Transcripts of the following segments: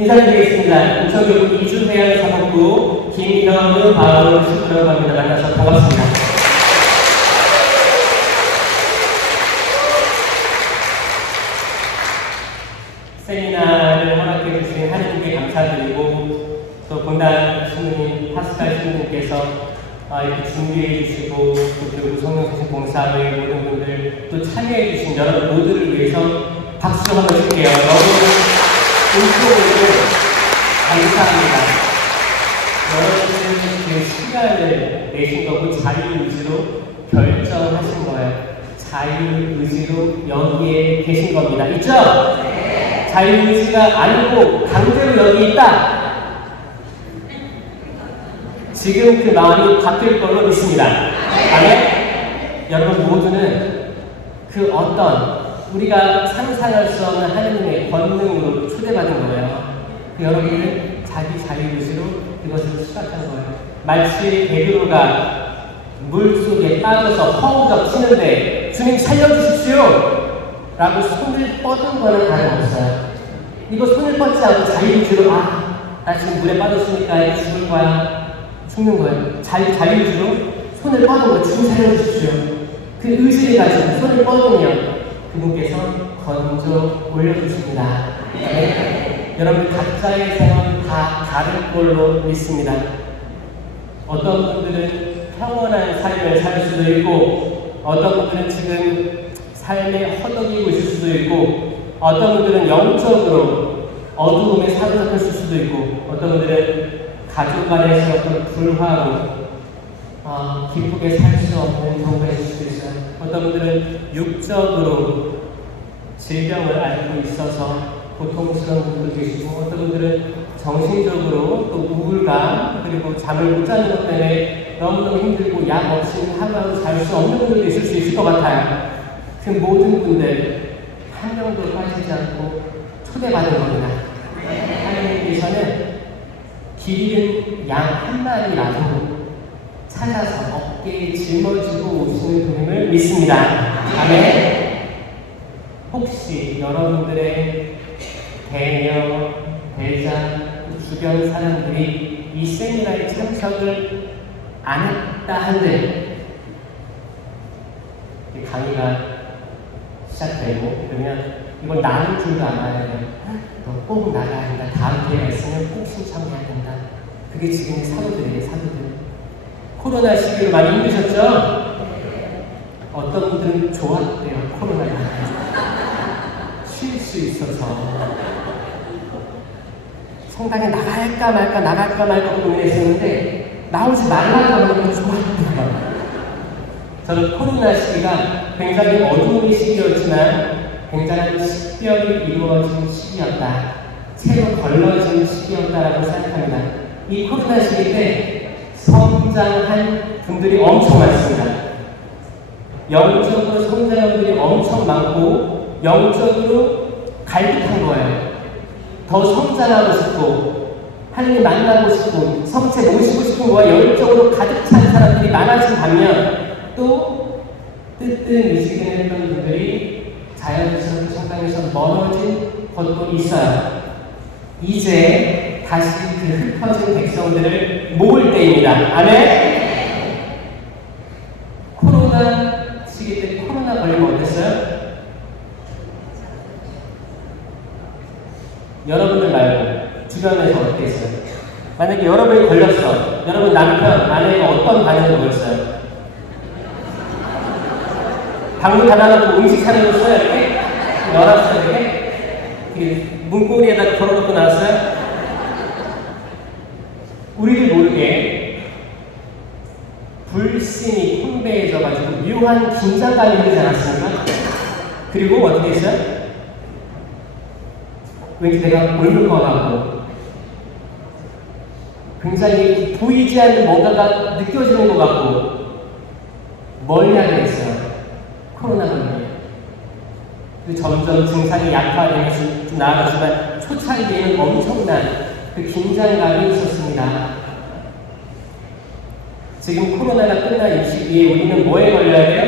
인사드리겠습니다. 우천교구 이주회원사목부 김현우 바울 수라고 합니다. 만나서 반갑습니다. 세미나를 허락해 주신 하나님께 감사드리고 또 본당 신부님 파스칼 신부님께서 이렇게 준비해 주시고 그리고 성령세신 봉사회 모든 분들 또 참여해 주신 여러분 모두를 위해서 박수 한번 줄게요. 너무 은총으로 감사합니다. 여러분은 그 시간을 내신 거고 자유의지로 결정하신 거예요. 자유의지로 여기에 계신 겁니다. 있죠? 네. 자유의지가 아니고 강제로 여기 있다. 지금 그 마음이 바뀔 걸로 믿습니다. 아멘? 여러분 모두는 그 어떤 우리가 상상할 수 없는 하느님의 권능으로 초대받은 거예요. 그 여러분은 자기 자유의지로 그것을 시작한 거예요. 마치 베드로가 물속에 빠져서 허우적 치는데 주님 살려주십시오! 라고 손을 뻗은 거는 다름없어요. 이거 손을 뻗지 않고 자유의지로 나 지금 물에 빠졌으니까 죽을 거야. 죽는 거예요. 자유의지로 손을 뻗은 거예요. 주님 살려주십시오. 그 의지를 가지고 손을 뻗으면 그분께서 건져 올려주십니다. 네. 여러분 각자의 생활은 다 다른 걸로 믿습니다. 어떤 분들은 평온한 삶을 살 수도 있고 어떤 분들은 지금 삶에 허덕이고 있을 수도 있고 어떤 분들은 영적으로 어두움에 사로잡힐 수도 있고 어떤 분들은 가족 간에서 어떤 불화로 기쁘게 살 수 없는 경우가 있을 수도 있어요. 어떤 분들은 육적으로 질병을 앓고 있어서 고통스러운 분들도 계시고 어떤 분들은 정신적으로 또 우울감 그리고 잠을 못 자는 것 때문에 너무너무 힘들고 약 없이는 하루하루 잘 수 없는 분들도 있을 수 있을 것 같아요. 그 모든 분들 한 명도 빠지지 않고 초대받은 겁니다. 하나님께서는 길 잃은 양 한 마리라도 찾아서 어깨에 짊어지고 오시는 분임을 믿습니다. 아멘. 혹시 여러분들의 대녀, 대자, 주변 사람들이 이 세미나에 참석을 안 했다 한들 강의가 시작되고 그러면 이걸 나눌 줄도 알아야 돼요. 꼭 나가야 된다. 다음 기회가 있으면 꼭 신청해야 된다. 그게 지금의 사도들이에요. 사도들. 코로나 시기로 많이 힘드셨죠? 어떤 분들은 좋았대요. 코로나가 쉴 수 있어서 성당에 나갈까 말까 고민했었는데 나오지 말라고 하는 게 좋았대요. 저는 코로나 시기가 굉장히 어두운 시기였지만 굉장히 식별이 이루어진 시기였다. 새로 걸러진 시기였다라고 생각합니다. 이 코로나 시기 때 성장한 분들이 엄청 많습니다. 영적으로 성장한 분들이 엄청 많고 영적으로 갈급한 거예요. 더 성장하고 싶고 하나님 만나고 싶고 성체 모시고 싶은 거와 열정으로 가득 찬 사람들이 많아진 반면 또 뜨뜻미지근했던 분들이 자연스럽게 성당에서 멀어진 것도 있어요. 이제 다시 그 흩어진 백성들을 모을 때입니다. 아멘? 코로나 시기 때 코로나 걸리면 어땠어요? 여러분들 말고 주변에서 어땠어요? 만약에 여러분이 걸렸어. 여러분 남편, 아내가 어떤 반응을 보였어요? 방문 닫아놓고 음식 차려줬어요? 이렇게? 열었어요? 이렇게? 문고리에다 걸어놓고 나왔어요? 우리를 모르게 불신이 혼배해져가지고 묘한 긴장감이 들지 않았습니까? 그리고 어떻게 했어요? 왠지 내가 옮을 것 같고 굉장히 보이지 않는 뭔가가 느껴지는 것 같고 멀리 하게 됐어요. 코로나 걸리면 점점 증상이 약화되면서 좀 나아가지만 초창기에는 엄청난 그 긴장감이 있었습니다. 지금 코로나가 끝난 이 시기에 우리는 뭐에 걸려야 돼요?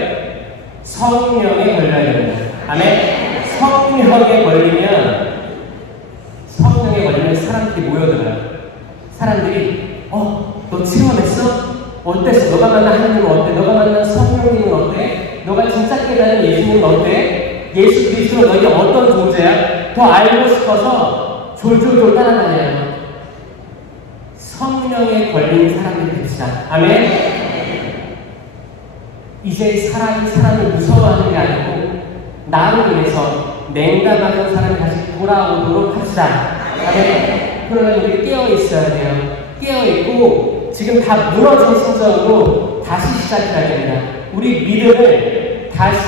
성령에 걸려야 됩니다. 아멘? 성령에 걸리면 사람들이 모여들어요. 사람들이 너 체험했어? 어땠어? 너가 만난 하나님은 어때? 너가 만난 성령님은 어때? 너가 진짜 깨달은 예수님은 어때? 예수 그리스도는 너에게 어떤 존재야? 더 알고 싶어서 졸졸졸 따라다녀요. 성령에 걸린 사람들이 됩시다. 아멘? 이제 사람을 무서워하는 게 아니고 나로 인해서 냉담하던 사람이 다시 돌아오도록 합시다. 아멘? 그러면 우리 깨어있어야 돼요. 깨어있고 지금 다 무너진 심정으로 다시 시작해야 됩니다. 우리 믿음을 다시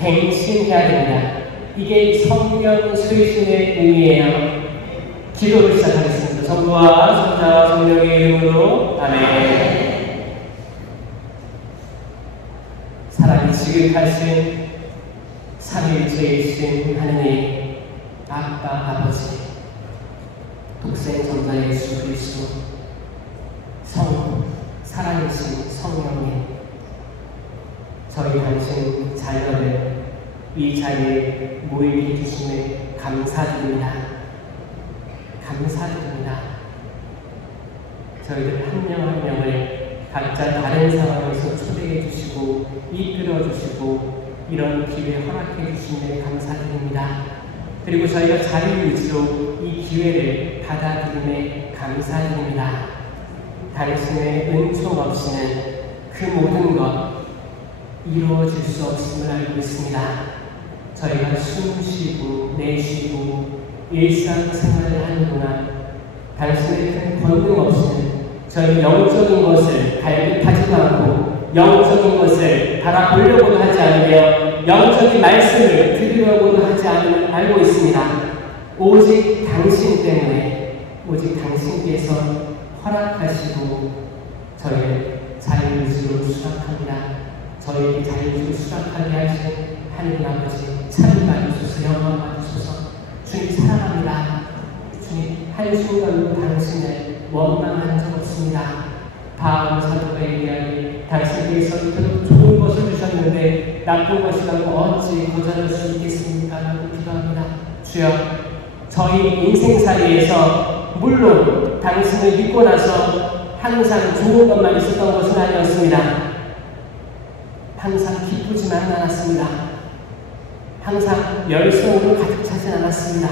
갱신해야 됩니다. 이게 성령 쇄신의 의미예요. 기도를 시작하겠습니다. 성부와 성자와 성령의 이름으로 아멘. 사랑이 지극하신 삼위일체이신 하느님 아빠 아버지 독생전자 예수 그리스도 살아계신 성령님, 저희 당신 자녀를 이 자리에 모이게 해주심에 감사드립니다. 감사드립니다. 저희들 한 명 한 명을 각자 다른 상황에서 초대해 주시고 이끌어 주시고 이런 기회 허락해 주심에 감사드립니다. 그리고 저희가 자유의지로 이 기회를 받아들임에 감사드립니다. 당신의 은총 없이는 그 모든 것 이루어질 수 없음을 알고 있습니다. 저희가 숨쉬고 내쉬고 일상생활을 하는 동안 당신의 큰 권능 없이는 저희 영적인 것을 발견하지도 않고 영적인 것을 바라보려고도 하지 않으며 영적인 말씀을 들으려고도 하지 않음을 알고 있습니다. 오직 당신 때문에 오직 당신께서 허락하시고 저희를 자유의지로 수락합니다. 저희에게 자유의지로 수락하게 하신 하나님 아버지 찬양 받으소서, 영광 받으소서. 주님 사랑합니다. 주님 한순간도 당신을 원망한 적 없습니다. 바울 사도가 얘기하니 당신께서 이토록 좋은 것을 주셨는데 나쁜 것이라고 어찌 거절할 수 있겠습니까? 라고 기도합니다. 주여, 저희 인생살이에서 물론 당신을 믿고 나서 항상 좋은 것만 있었던 것은 아니었습니다. 항상 기쁘지만 않았습니다. 항상 열성으로 가득 차진 않았습니다.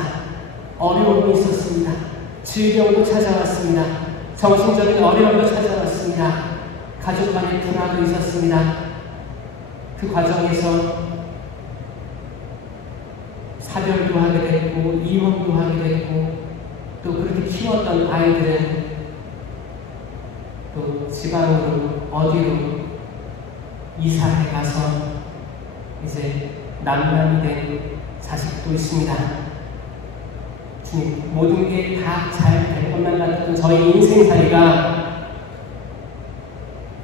어려움이 있었습니다. 질병도 찾아왔습니다. 정신적인 어려움도 찾아왔습니다. 가족 간의 불화도 있었습니다. 그 과정에서 사별도 하게 됐고 이혼도 하게 됐고 또 그렇게 키웠던 아이들은 또 지방으로 어디로 이사해 가서 이제 남남이 된 자식도 있습니다. 주님, 모든 게 다 잘 될 것만 같았던 저희 인생살이가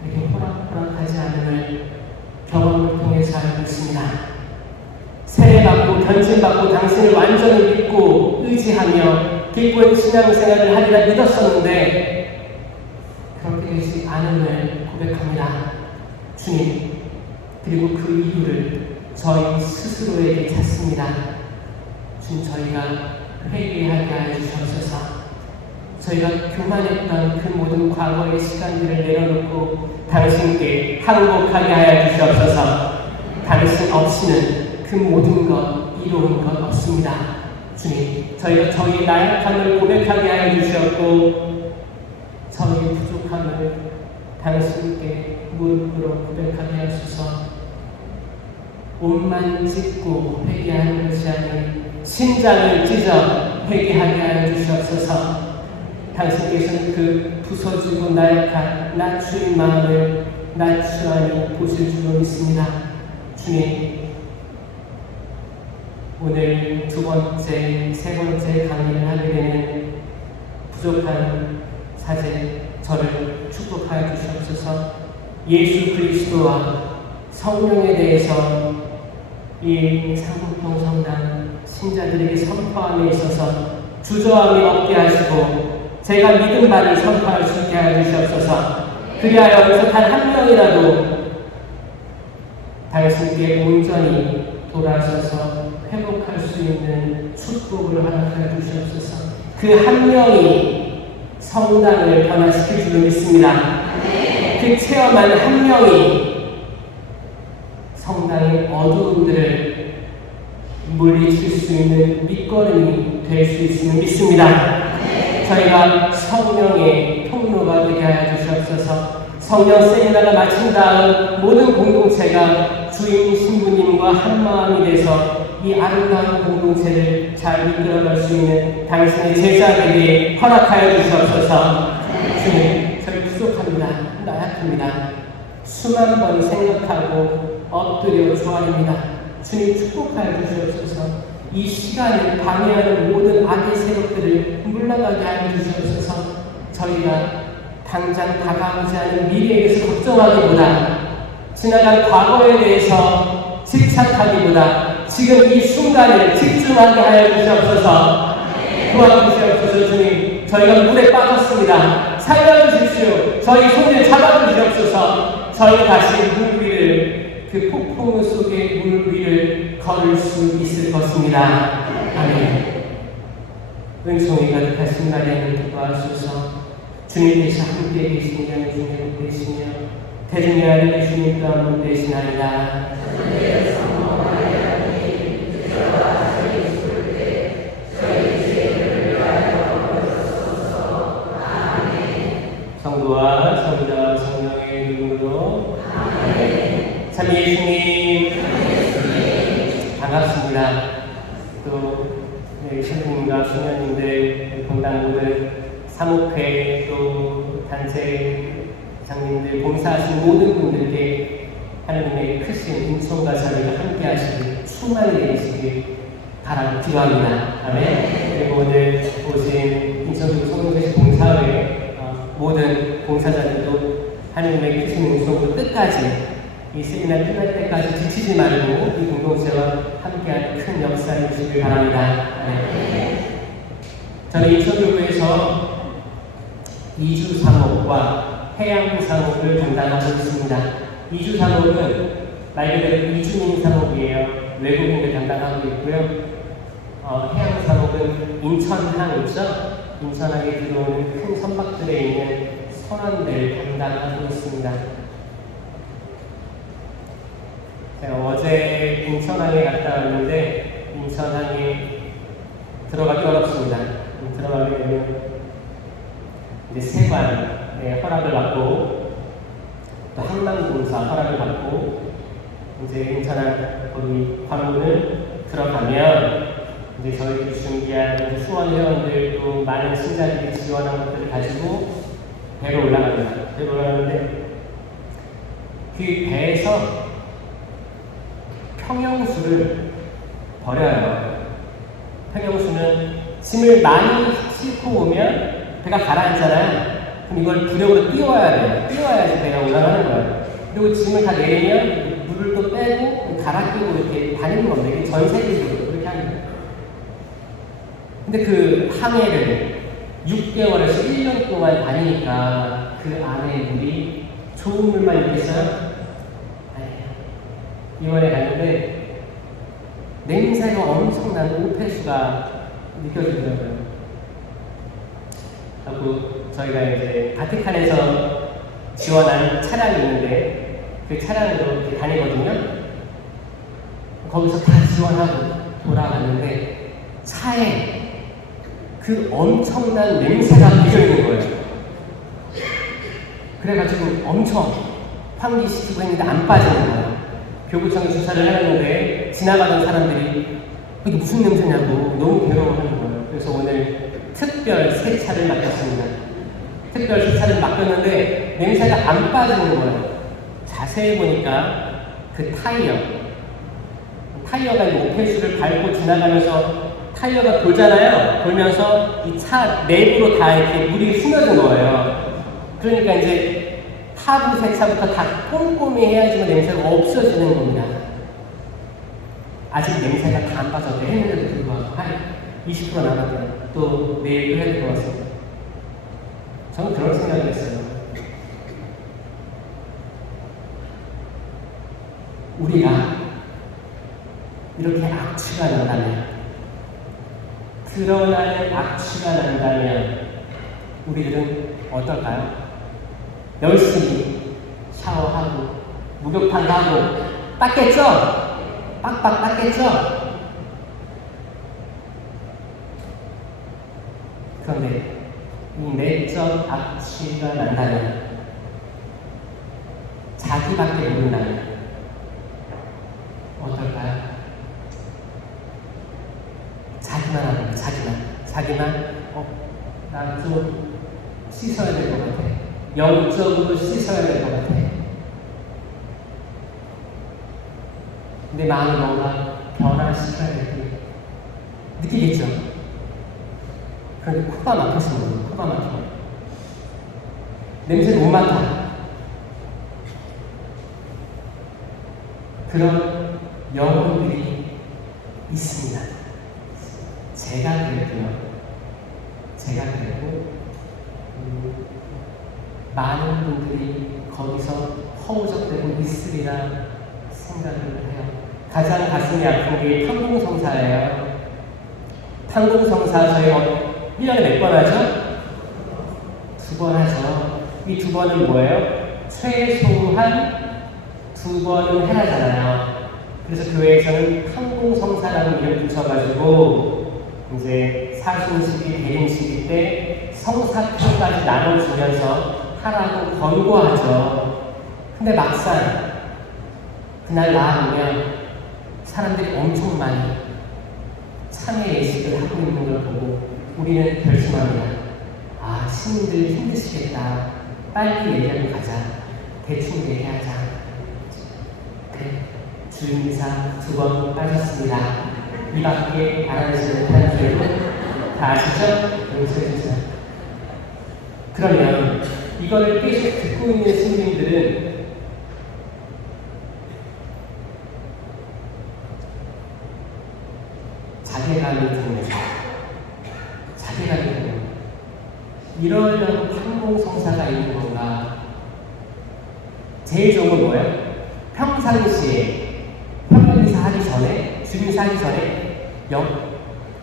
이렇게 호락호락하지 않음을 경험을 통해서 알고 있습니다. 세례받고 변진받고 당신을 완전히 믿고 의지하며 기꺼이 신앙생활을 하리라 믿었었는데 그렇게 되지 않음을 고백합니다. 주님, 그리고 그 이유를 저희 스스로에게 찾습니다. 주님, 저희가 회개하게 하여 주시옵소서. 저희가 교만했던 그 모든 과거의 시간들을 내려놓고 당신께 항복하게 하여 주시옵소서. 당신 없이는 그 모든 것 이루는 것 없습니다. 주님, 저희가 저희의 나약함을 고백하게 하여 주시옵고 저희의 부족함을 당신께 무릎 꿇어 고백하게 하소서. 옷만 찢고 회개하는 것이 아닌 심장을 찢어 회개하게 하여 주시옵소서. 당신께서는 그 부서지고 나약한 낮추인 마음을 낮추하니 보실 줄로 믿습니다. 주님, 오늘 두 번째, 세 번째 강의를 하게 되는 부족한 사제 저를 축복하여 주시옵소서. 예수 그리스도와 성령에 대해서 이 상국동 성당 신자들에게 선포함에 있어서 주저함이 없게 하시고 제가 믿은 바를 선포할 수 있게 하여 주시옵소서. 그리하여 여기서 단 한 명이라도 당신께 온전히 돌아서서 회복할 수 있는 축복을 허락하여 주시옵소서. 그 한 명이 성당을 변화시킬 줄 믿습니다. 그 체험한 한 명이 성당의 어두움들을 물리칠 수 있는 밑거름이 될 수 있음을 믿습니다. 저희가 성령의 통로가 되게 하여 주시옵소서. 성령 세미나가 마친 다음 모든 공동체가 주인 신부님과 한마음이 돼서 이 아름다운 공동체를 잘 이끌어갈 수 있는 당신의 제자들에게 허락하여 주시옵소서. 주님, 저희 부족합니다. 나약합니다. 수만 번 생각하고 엎드려 조아립니다. 주님 축복하여 주시옵소서. 이 시간을 방해하는 모든 악의 세력들을 물러가게 하여 주시옵소서. 저희가 당장 다가오지 않은 미래에 대해서 걱정하기보다 지나간 과거에 대해서 집착하기보다 지금 이 순간을 집중하게 하여 주시옵소서. 도와주시옵소서. 주님, 저희가 물에 빠졌습니다. 살려주십시오. 저희 손을 잡아주시옵소서. 저희가 다시 물 위를, 그 폭풍 속의 물 위를 걸을 수 있을 것입니다. 아멘. 은총이 가득하신 마리아님 도와주소서. 주님께서 함께 계시며 주님 되시며 대중의 아들 주님 또한 되시나이다. 성부와 성자와 성령의 이름으로 아멘. 참 예수님 반갑습니다. 또 신부님과 수녀님들, 본당분들, 사목회 또 단체 장님들, 봉사하신 모든 분들께 하나님의 크신 은총과 자비가 함께 하시길 충만히 되시길 바라고 기도합니다. 아멘. 그리고 오늘 오신 인천교 성공회식 봉사회 모든 봉사자들도 하나님의 크신 은총으로 끝까지 이 세미나 끝날 때까지 지치지 말고 이 공동체와 함께하는 큰 역사를 주시길 바랍니다. 아멘. 저는 인천교회에서 이주 사목과 해양 사목을 담당하고 있습니다. 이주 사목은 말 그대로 이주민 사목이에요. 외국인을 담당하고 있고요. 해양 사목은 인천항이죠. 인천항에 들어오는 큰 선박들에 있는 선원들 담당하고 있습니다. 제가 어제 인천항에 갔다 왔는데 인천항에 들어가기 어렵습니다. 들어가게 되면 이제 세관의 허락을 받고 또 항만공사 허락을 받고 이제 인천항 거기 관문을 들어가면 이제 저희들이 준비한 수원 회원들 또 많은 신자들이 지원한 것들을 가지고 배로 올라갑니다. 배로 올라가는데 그 배에서 평형수를 버려요. 평형수는 짐을 많이 싣고 오면 배가 가라앉잖아요. 그럼 이걸 부력으로 띄워야 돼요. 띄워야지 배가 올라가는 거예요. 그리고 짐을 다 내리면 물을 또 빼고 갈아 끼고 이렇게 다니는 겁니다. 이게 전 세계적으로 그렇게 하는 거예요. 근데 그 항해를 6개월에서 1년 동안 다니니까 그 안에 물이 좋은 물만 있겠어요? 이번에 갔는데 냄새가 엄청난 오폐수가 느껴지더라고요. 그리고 저희가 이제 바티칸에서 지원한 차량이 있는데 그 차량으로 이렇게 다니거든요. 거기서 다 지원하고 돌아갔는데 차에 그 엄청난 냄새가 묻어있는 거예요. 그래가지고 엄청 환기시키고 했는데 안 빠지는 거예요. 교구청에 주차를 해놨는데 지나가던 사람들이 이게 무슨 냄새냐고 너무 괴로워하는 거예요. 그래서 오늘 특별 세차를 맡겼습니다. 특별 세차를 맡겼는데 냄새가 안 빠지는 거예요. 자세히 보니까 그 타이어가 오폐수를 밟고 지나가면서 타이어가 돌잖아요. 돌면서 이 차 내부로 다 이렇게 물이 스며든 거예요. 그러니까 이제 하부 세차부터 다 꼼꼼히 해야지만 냄새가 없어지는 겁니다. 아직 냄새가 다 안 빠졌는데 했는데도 불구하고 한 20% 남았대요. 또 내일도 해야 될 것 같습니다. 저는 그런 생각이 했어요. 우리가 이렇게 악취가 난다면 드러나는 악취가 난다면 우리들은 어떨까요? 열심히 샤워하고 목욕탕 가고 닦겠죠? 빡빡 닦겠죠? 그런데 이 내적 악취가 난다면 자기밖에 모른다면 어떨까요? 자기만 하는 거예요. 자기만 나 좀 씻어야 될 것 같아. 영적으로 씻어야 될 것 같아. 내 마음을 뭔가 변화시켜야 될 때 느끼겠죠? 그런데 코가 막히신 거예요. 코가 막혀. 냄새를 못 맡아. 그런 영혼들이 있습니다. 제가 그랬고 많은 분들이 거기서 허우적대고 있으리라 생각을 해요. 가장 가슴이 아픈 게 판공성사예요. 판공성사 저희 1년에 몇 번 하죠? 2번 하죠. 이 2번은 뭐예요? 최소한 2번은 해라잖아요. 그래서 교회에서는 판공성사라는 이름을 붙여가지고 이제 사순시기, 대림시기 때 성사표까지 나눠주면서 하라고 권고하죠. 근데 막상 그날 나아오면 사람들이 엄청 많이 참회 예식을 하고 있는 걸 보고 우리는 결심합니다. 아, 시민들 힘드시겠다. 빨리 얘기하고 가자. 대충 얘기하자. 그래, 주임사 2번 빠졌습니다. 이밖에 안 하시는 다른 교회도 다 아시죠? 용서해주세요. 그러면 이거를 계속 듣고 있는 신부님들은 자괴감이 드는 거죠. 자괴감이 드는 거죠. 이러려고 판공성사가 있는 건가? 제일 좋은 건 뭐예요? 평상시에 평균사 하기 전에, 주민사 하기 전에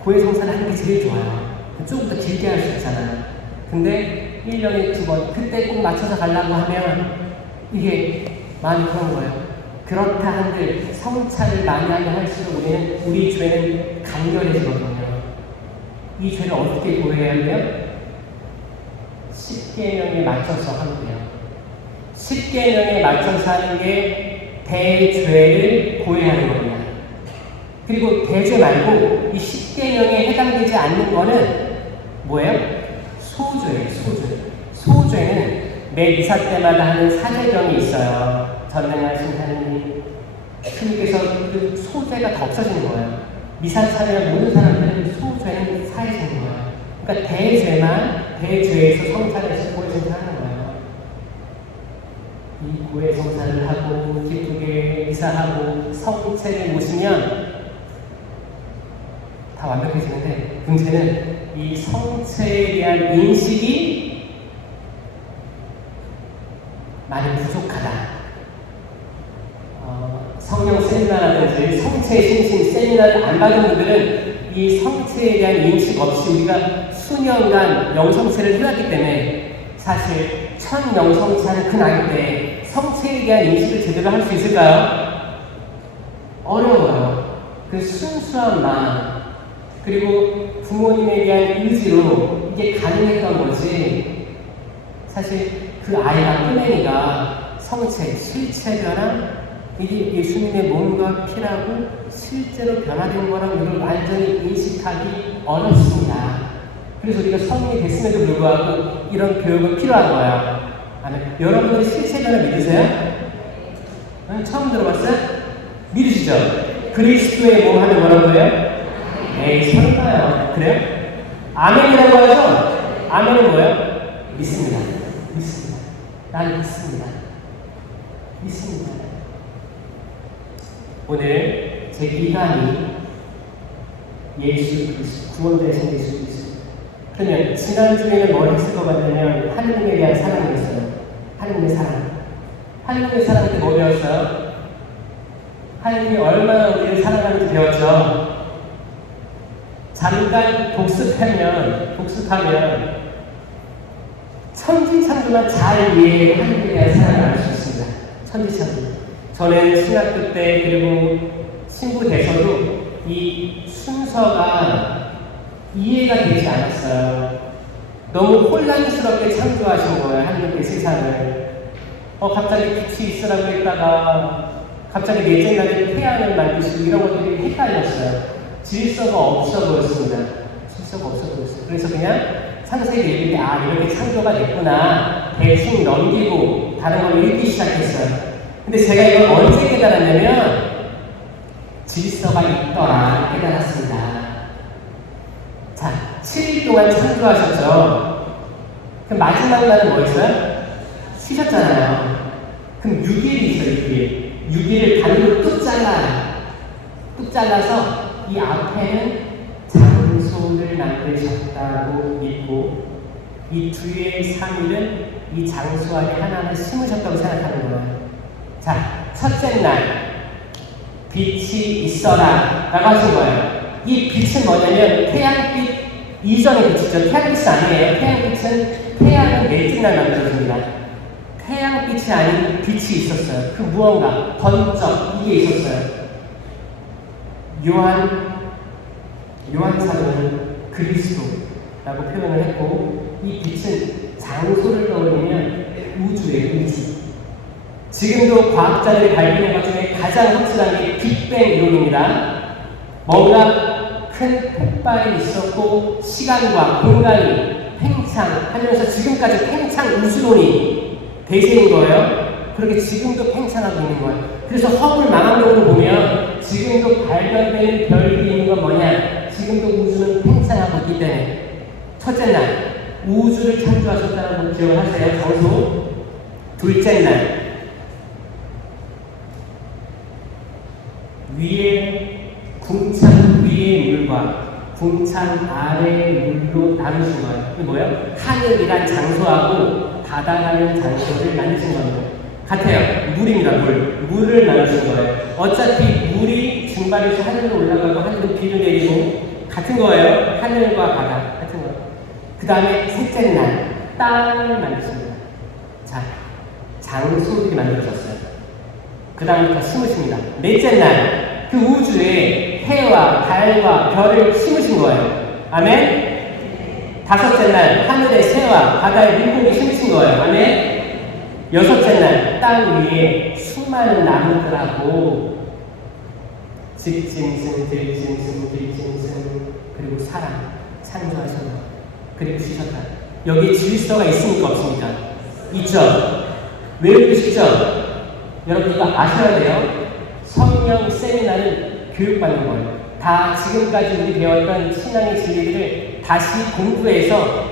고해성사를 하는 게 제일 좋아요. 조금 더 길게 할 수 있잖아요. 근데 1년에 2번 그때 꼭 맞춰서 가려고 하면 이게 마음이 그런 거예요. 그렇다 한들 성찰을 많이 하면 할수록 우리 죄는 간결해지거든요. 이 죄를 어떻게 고해야 돼요? 10계명에 맞춰서 하면 돼요. 10계명에 맞춰서 하는 게 대죄를 고해하는 겁니다. 그리고 대죄 말고 이 10계명에 해당되지 않는 거는 뭐예요? 소죄예요. 소죄는 매 미사 때마다 하는 사제경이 있어요. 전능하신 하느님 주님께서 그 소죄가 다 없어지는 거예요. 미사 차례는 모든 사람들은 소죄는 사해지는 거예요. 그러니까 대죄에서 성찰에서 고해성사를 하는 거예요. 이 고해성사를 하고 기쁘게 미사하고 성체를 모시면 다 완벽해지는데 문제는 이 성체에 대한 인식이 많이 부족하다. 성령 세미나라든지 성체 신심 세미나를 안 받은 분들은 이 성체에 대한 인식 없이 우리가 수년간 영성체를 해왔기 때문에 사실 첫 영성체는 그 나이 때 성체에 대한 인식을 제대로 할 수 있을까요? 어려워요. 그 순수한 마음 그리고 부모님에 대한 의지로 이게 가능했던 거지. 사실 그 아이가 꼬맹이가 성체, 실체 변화 이게 예수님의 몸과 피라고 실제로 변화된 거라고 이걸 완전히 인식하기 어렵습니다. 그래서 우리가 성인이 됐음에도 불구하고 이런 교육은 필요한 거예요. 아멘. 여러분들이 실체 변화 믿으세요? 처음 들어봤어요? 믿으시죠? 그리스도의 몸 하면 뭐라고 해요? 에이, 설마요. 그래요? 아멘이라고 하죠? 아멘은 뭐예요? 믿습니다. 나는 믿습니다. 오늘 제 기간이 예수 그리스도, 구원되신 예수 그리스도. 그러면 지난주에는 뭘 했을 것 같냐면 하느님에 대한 사랑이었어요. 하느님의 사랑. 하느님의 사랑한테 뭐 배웠어요? 하느님이 얼마나 우리를 사랑하는지 배웠죠. 잠깐 복습하면 천지창조만 잘 이해하는 사람을 알 수 있습니다. 천지창조. 저는 신학교 때 그리고 신부 돼서도 이 순서가 이해가 되지 않았어요. 너무 혼란스럽게 창조하신 거예요. 하나님께 세상을. 갑자기 빛이 있으라고 했다가 갑자기 넷째 날에 태양을 만드시고 이런 것들이 헷갈렸어요. 질서가 없어 보였습니다. 그래서 그냥 창세기 읽을 때 이렇게 창조가 됐구나 대충 넘기고 다른 걸 읽기 시작했어요. 근데 제가 이걸 언제 깨달았냐면 질서가 있더라 깨달았습니다. 자, 7일 동안 창조하셨죠. 그럼 마지막 날은 뭐였어요? 쉬셨잖아요. 그럼 6일이 있어요. 6일을 반으로 뚝 잘라서 이 앞에는 장소를 만드셨다고 믿고 이 뒤에 3일은 이 장소 안에 하나하나 심으셨다고 생각하는 거예요. 자, 첫째 날 빛이 있어라 라고 하신 거예요. 이 빛은 뭐냐면 태양빛 이전의 빛이죠. 태양빛이 아니에요. 태양은 넷째 날 만들어집니다. 태양빛이 아닌 빛이 있었어요. 그 무언가 번쩍 이게 있었어요. 요한 사도는 그리스도라고 표현을 했고 이 빛은 장소를 떠올리면 우주의 우주. 지금도 과학자들이 발견한 것 중에 가장 확실한 게 빅뱅 이론입니다. 뭔가 큰 폭발이 있었고 시간과 공간이 팽창하면서 지금까지 팽창 우주론이 대세인 거예요. 그렇게 지금도 팽창하고 있는 거예요. 그래서 허블 망원경으로 보면 지금도 발견되는 별이 있는 건 뭐냐? 지금도 우주는 팽창하고 있기 때문에 첫째 날 우주를 창조하셨다는 걸 기억을 하세요. 장소. 둘째 날 궁창 위의 물과 궁창 아래의 물로 나누신 거예요. 이게 뭐예요? 하늘이란 장소하고 바다라는 장소를 나누신 겁니다. 같아요. 물입니다. 물을 나누신 거예요. 어차피 물이 증발해서 하늘로 올라가고 하늘은 비를 내리고 같은 거예요. 하늘과 바다 같은 거예요. 그 다음에 셋째 날 땅을 만드십니다. 자, 장소들이 만들어졌어요. 그 다음부터 심으십니다. 넷째 날 그 우주에 해와 달과 별을 심으신 거예요. 아멘? 다섯째 날 하늘의 새와 바다의 물고기 심으신 거예요. 아멘? 여섯째 날 땅 위에 수많은 나무들하고 집짐승, 들짐승, 그리고 사람 창조하셨다. 그리고 쉬셨다. 여기 질서가 있습니까? 없습니까? 있죠? 왜 그러시죠? 여러분 이거 아셔야 돼요. 성령 세미나는 교육받는 거예요. 다 지금까지 우리 배웠던 신앙의 진리들을 다시 공부해서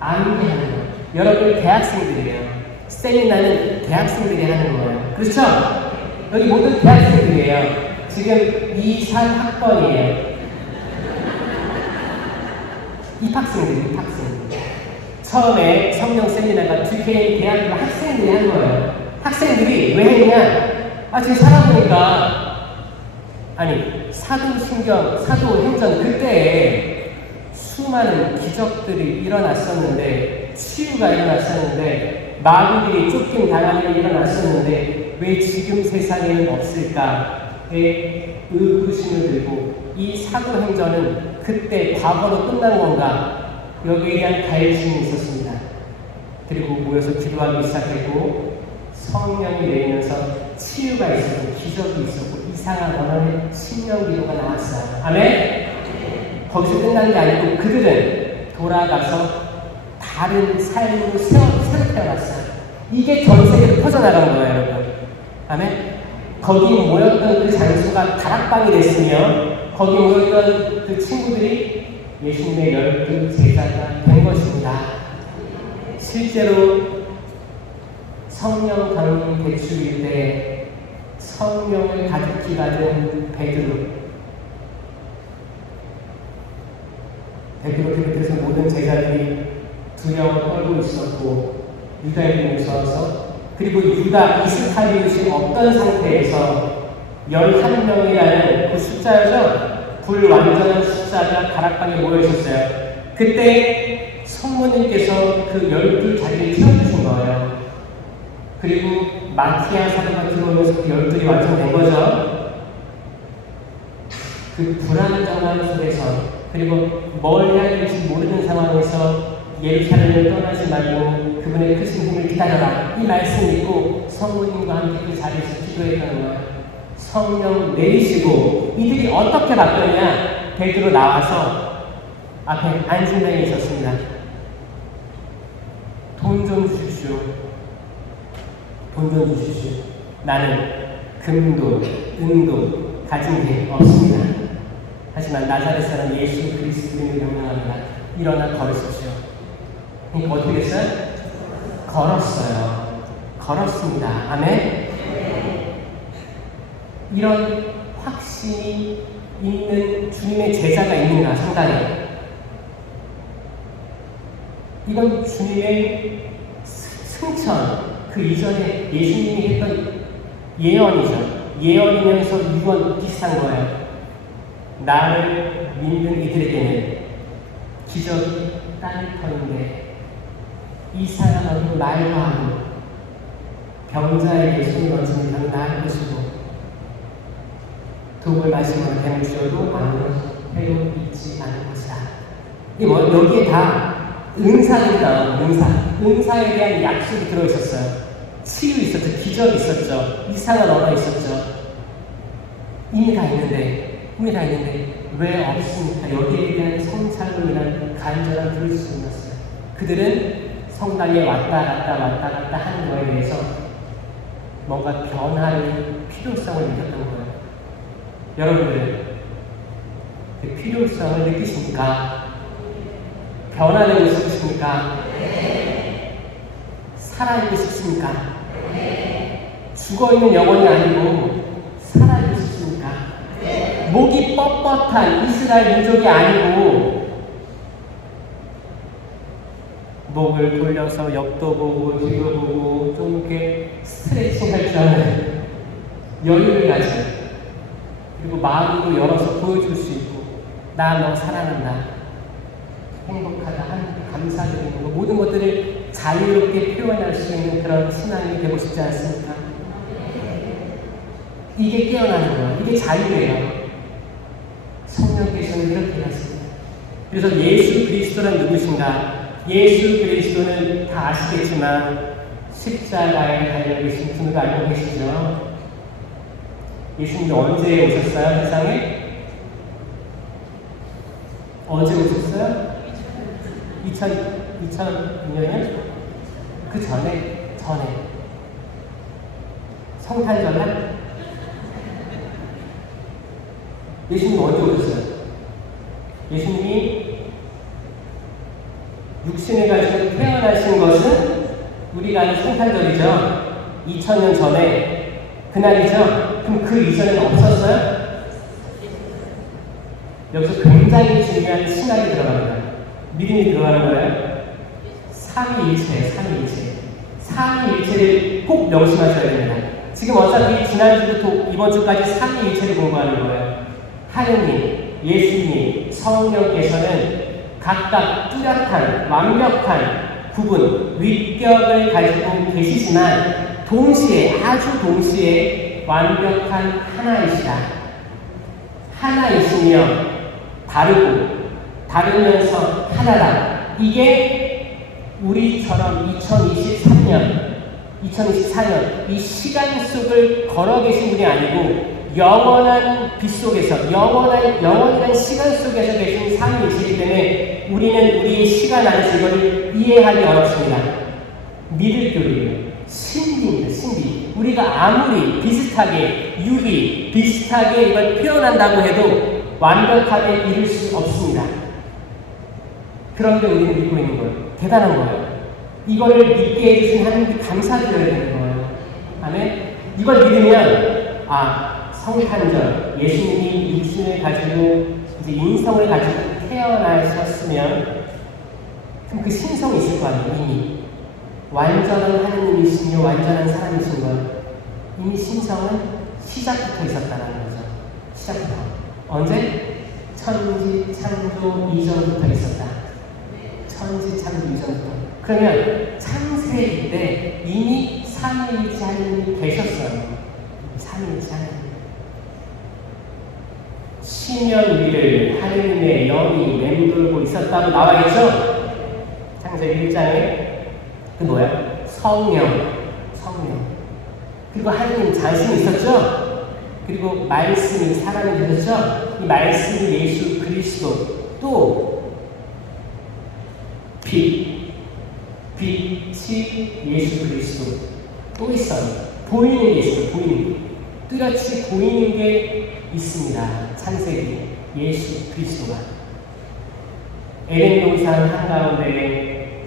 암기하는 거예요. 여러분 대학생들이에요. 세미나는 대학생들이 하는 거예요. 그렇죠? 여기 모두 대학생들이에요. 지금 2, 3학번이에요. 입학생들. 처음에 성령 세미나가 GK 대학교 학생들이 한 거예요. 학생들이 왜 했냐? 지금 살아보니까 사도행전 그때에 수많은 기적들이 일어났었는데 치유가 일어났었는데 마귀들이 쫓김 당하는 일이 일어났었는데 왜 지금 세상에는 없을까에 의구심을 들고 이 사도행전은 그때 과거로 끝난 건가 여기에 대한 갈증이 있었습니다. 그리고 모여서 기도하기 시작했고 성령이 내리면서 치유가 있었고 기적이 있었고 이상한 언어의 신령기도가 나왔어요. 아멘? 거기서 끝난 게 아니고 그들은 돌아가서 다른 삶으로 새로 태어났어요. 이게 전 세계로 퍼져나간 거예요, 여러분. 아멘? 거기 모였던 그 장소가 다락방이 됐으며 거기 모였던 그 친구들이 예수님의 12 제자가 된 것입니다. 실제로 성령 강림 대축일 때 성령을 가득히 받은 베드로를 비롯해서 모든 제자들이 두려워 떨고 있었고 유다인이 무서워서 그리고 유다 이스카리ot이 없던 상태에서 11명이라는 그 숫자여서 불완전한 숫자가 다락방에 모여 있었어요. 그때 성모님께서 그 12자리를 채워주신 거예요. 그리고 마티아 사도가 들어오면서 그 12이 완성된 거죠. 그 불안정한 속에서, 그리고 뭘 해야 될지 모르는 상황에서 예루살렘을 떠나지 말고 그분의 크신 힘을 기다려라, 이 말씀 읽고 성모님과 함께 그 자리에서 기도했다는 거예요. 성령 내리시고 이들이 어떻게 바뀌었냐? 베드로 나와서 앞에 안심당에 있었습니다. 돈 좀 주십시오. 돈 좀 주십시오. 나는 금도 은도 가진 게 없습니다. 하지만 나사렛 사람 예수 그리스도를 명령합니다. 일어나 걸으십시오. 그러니까 어떻게 했어요? 걸었어요. 걸었습니다. 아멘? 이런 확신이 있는 주님의 제자가 있는가, 상당히. 이건 주님의 승천, 그 이전에 예수님이 했던 예언이죠. 예언이면서 유언 비슷한 거예요. 나를 믿는 이들에게는 기적이 땅을 터는데 이 사람은 말도 하고 병자에게 손이 얹으면 병이 나을 것이고 독을 마시면 뱀을 쥐어도 아무런 해로 있지 않을 것이다. 이게 뭐 여기에 다 은사입니다. 은사에 대한 약속이 들어있었어요. 치유 있었죠. 기적이 있었죠. 이상한 언어 있었죠. 이미 다 있는데 왜 없습니까? 여기에 대한 성찰론이란 간절한 불순이었어요. 그들은 성당에 왔다 갔다 하는 거에 대해서 뭔가 변화의 필요성을 느꼈던 거예요. 여러분들은 그 필요성을 느끼십니까? 변화되고 싶으십니까? 살아있고 싶습니까? 죽어있는 영혼이 아니고 살아있고 싶습니까? 목이 뻣뻣한 이스라엘 민족이 아니고 목을 돌려서 옆도 보고 뒤도 보고 좀 이렇게 스트레칭 할 줄 아는 여유를 가진, 그리고 마음도 열어서 보여줄 수 있고 나 너 사랑한다, 행복하다, 감사드리는 거, 모든 것들을 자유롭게 표현할 수 있는 그런 신앙이 되고 싶지 않습니까? 이게 깨어나는 거예요. 이게 자유예요. 성령께서는 이렇게 하십니다. 그래서 예수 그리스도는 누구신가? 예수 그리스도는 다 아시겠지만 십자가에 달려 계신 분을 알고 계시죠? 예수님이 언제 오셨어요? 세상에? 언제 오셨어요? 2000년이요? 그 전에. 성탄절날? 예수님이 언제 오셨어요? 예수님이 육신을 가지고 태어나신 것은 우리가 아는 성탄절이죠. 2000년 전에 그날이죠. 그럼 그 이전에는 없었어요? 여기서 굉장히 중요한 신학이 들어갑니다. 믿음이 들어가는 거예요. 삼위일체를 꼭 명심하셔야 됩니다. 지금 어차피 지난주부터 이번 주까지 삼위일체를 공부하는 거예요. 하느님, 예수님, 성령께서는 각각 뚜렷한 완벽한 구분, 위격을 가지고 계시지만 아주 동시에 완벽한 하나이시며 다르면서 하나다. 이게 우리처럼 2024년 이 시간 속을 걸어 계신 분이 아니고 영원한 빛 속에서 영원이란 시간 속에서 계신 삼위이시기 때문에 우리는 우리의 시간 안에서 이걸 이해하기 어렵습니다. 믿을 교리예요. 신비입니다. 신비. 우리가 아무리 비슷하게 이걸 표현한다고 해도 완벽하게 이룰 수 없습니다. 그런데 우리는 믿고 있는 거예요. 대단한 거예요. 이거를 믿게 해주신 하나님께 감사드려야 되는 거예요. 아멘? 이걸 믿으면 성탄절, 예수님이 육신을 가지고 이제 인성을 가지고 태어나셨으면 그럼 그 신성이 있을 거 아니에요. 이미 완전한 하느님이시며 완전한 사람이신 건 이미 신성은 시작부터 있었다는 거죠. 시작부터. 언제? 천지 창조 이전부터 있었다. 천지 창조 이전부터. 그러면 창세기 때 이미 삼위일체 하나님이 계셨어요. 삼위일체 하나님. 시면 위를 하느님의 영이 맴돌고 있었다고 나와있죠? 창세기 1장에 그 뭐야? 성령. 그리고 하느님 자신이 있었죠? 그리고 말씀이 사람이 되셨죠? 이 말씀이 예수 그리스도. 또 빛이 예수 그리스도. 또 있어요. 보이는 게 있어요. 보이는 게. 뚜렷이 보이는 게 있습니다. 창세기 예수 그리스도가. 에덴 동산 한가운데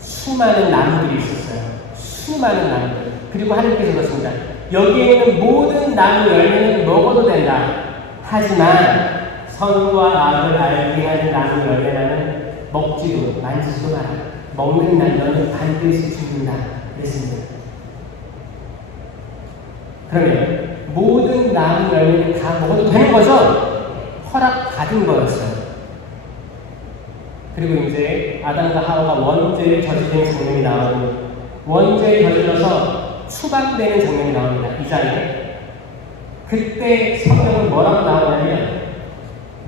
수많은 나무들이 있었어요. 수많은 나무들. 그리고 하나님께서 그렇습니다. 여기에 있는 모든 나무 열매는 먹어도 된다. 하지만 선과 악을 알게 하는 나무 열매는 먹지도 만지지도 마라. 먹는 날 너는 반드시 죽는다. 그랬습니다. 그러면 모든 나무 열매는 다 먹어도 되는 거죠? 허락 받은 거였어요. 그리고 이제 아담과 하와가 원죄를 저지른 장면이 나오고 원죄를 저질러서 추방되는 장면이 나옵니다. 이 장에. 그때 성경은 뭐라고 나오냐면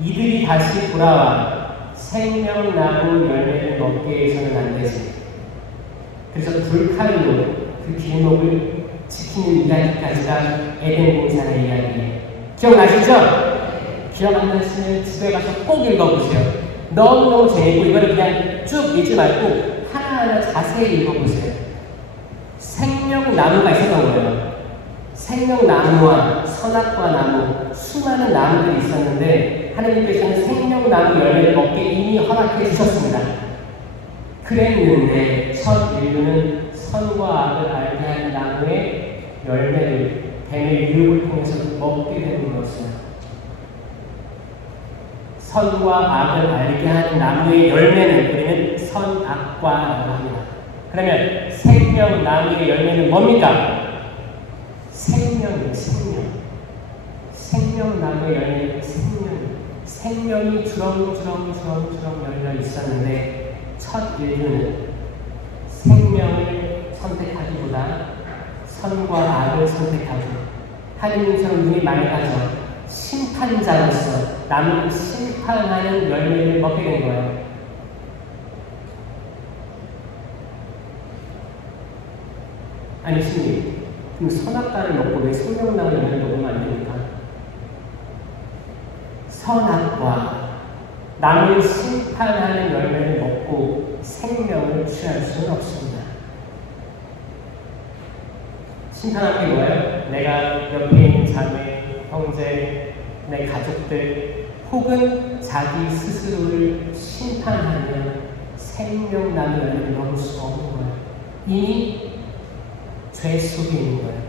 이들이 다시 돌아와 생명나무 열매를 먹게 해서는 안 되지. 그래서 불칼로 그 길목을 지키는 이야기까지가 에덴 동산의 이야기예요. 기억나시죠? 기억 안 나시면 집에 가서 꼭 읽어보세요. 너무너무 재밌고 이거를 그냥 쭉 읽지 말고 하나하나 자세히 읽어보세요. 생명나무가 있었던 거예요. 생명나무와 선악과 나무, 수많은 나무들이 있었는데 하나님께서는 생명나무 열매를 먹게 이미 허락해 주셨습니다. 그랬는데 첫 인류는 선과 악을 알게 하는 나무의 열매를 뱀의 유혹을 통해서 먹게 되는 것입니다. 선과 악을 알게 하는 나무의 열매는 우리는 선악과라고 합니다. 그러면 생명나무의 열매는 뭡니까? 생명이에요. 생명나무의 열매는 생명이 주렁주렁 열려 있었는데 첫 인류는 생명을 선택하기보다 선과 악을 선택하고 하느님처럼 눈이 맑아져 심판자로서 남을 심판하는 열매를 먹게 된 거예요. 아니 신님, 그럼 선악과를 먹고 왜 생명나무 열매를 먹으면 안 됩니까? 선악과 남을 심판하는 열매를 먹고 생명을 취할 수는 없습니다. 심판하는 게 뭐예요? 내가 옆에 있는 자매, 형제, 내 가족들 혹은 자기 스스로를 심판하면 생명나무 열매를 먹을 수 없는 거예요. 이미 죄 속에 있는 거예요.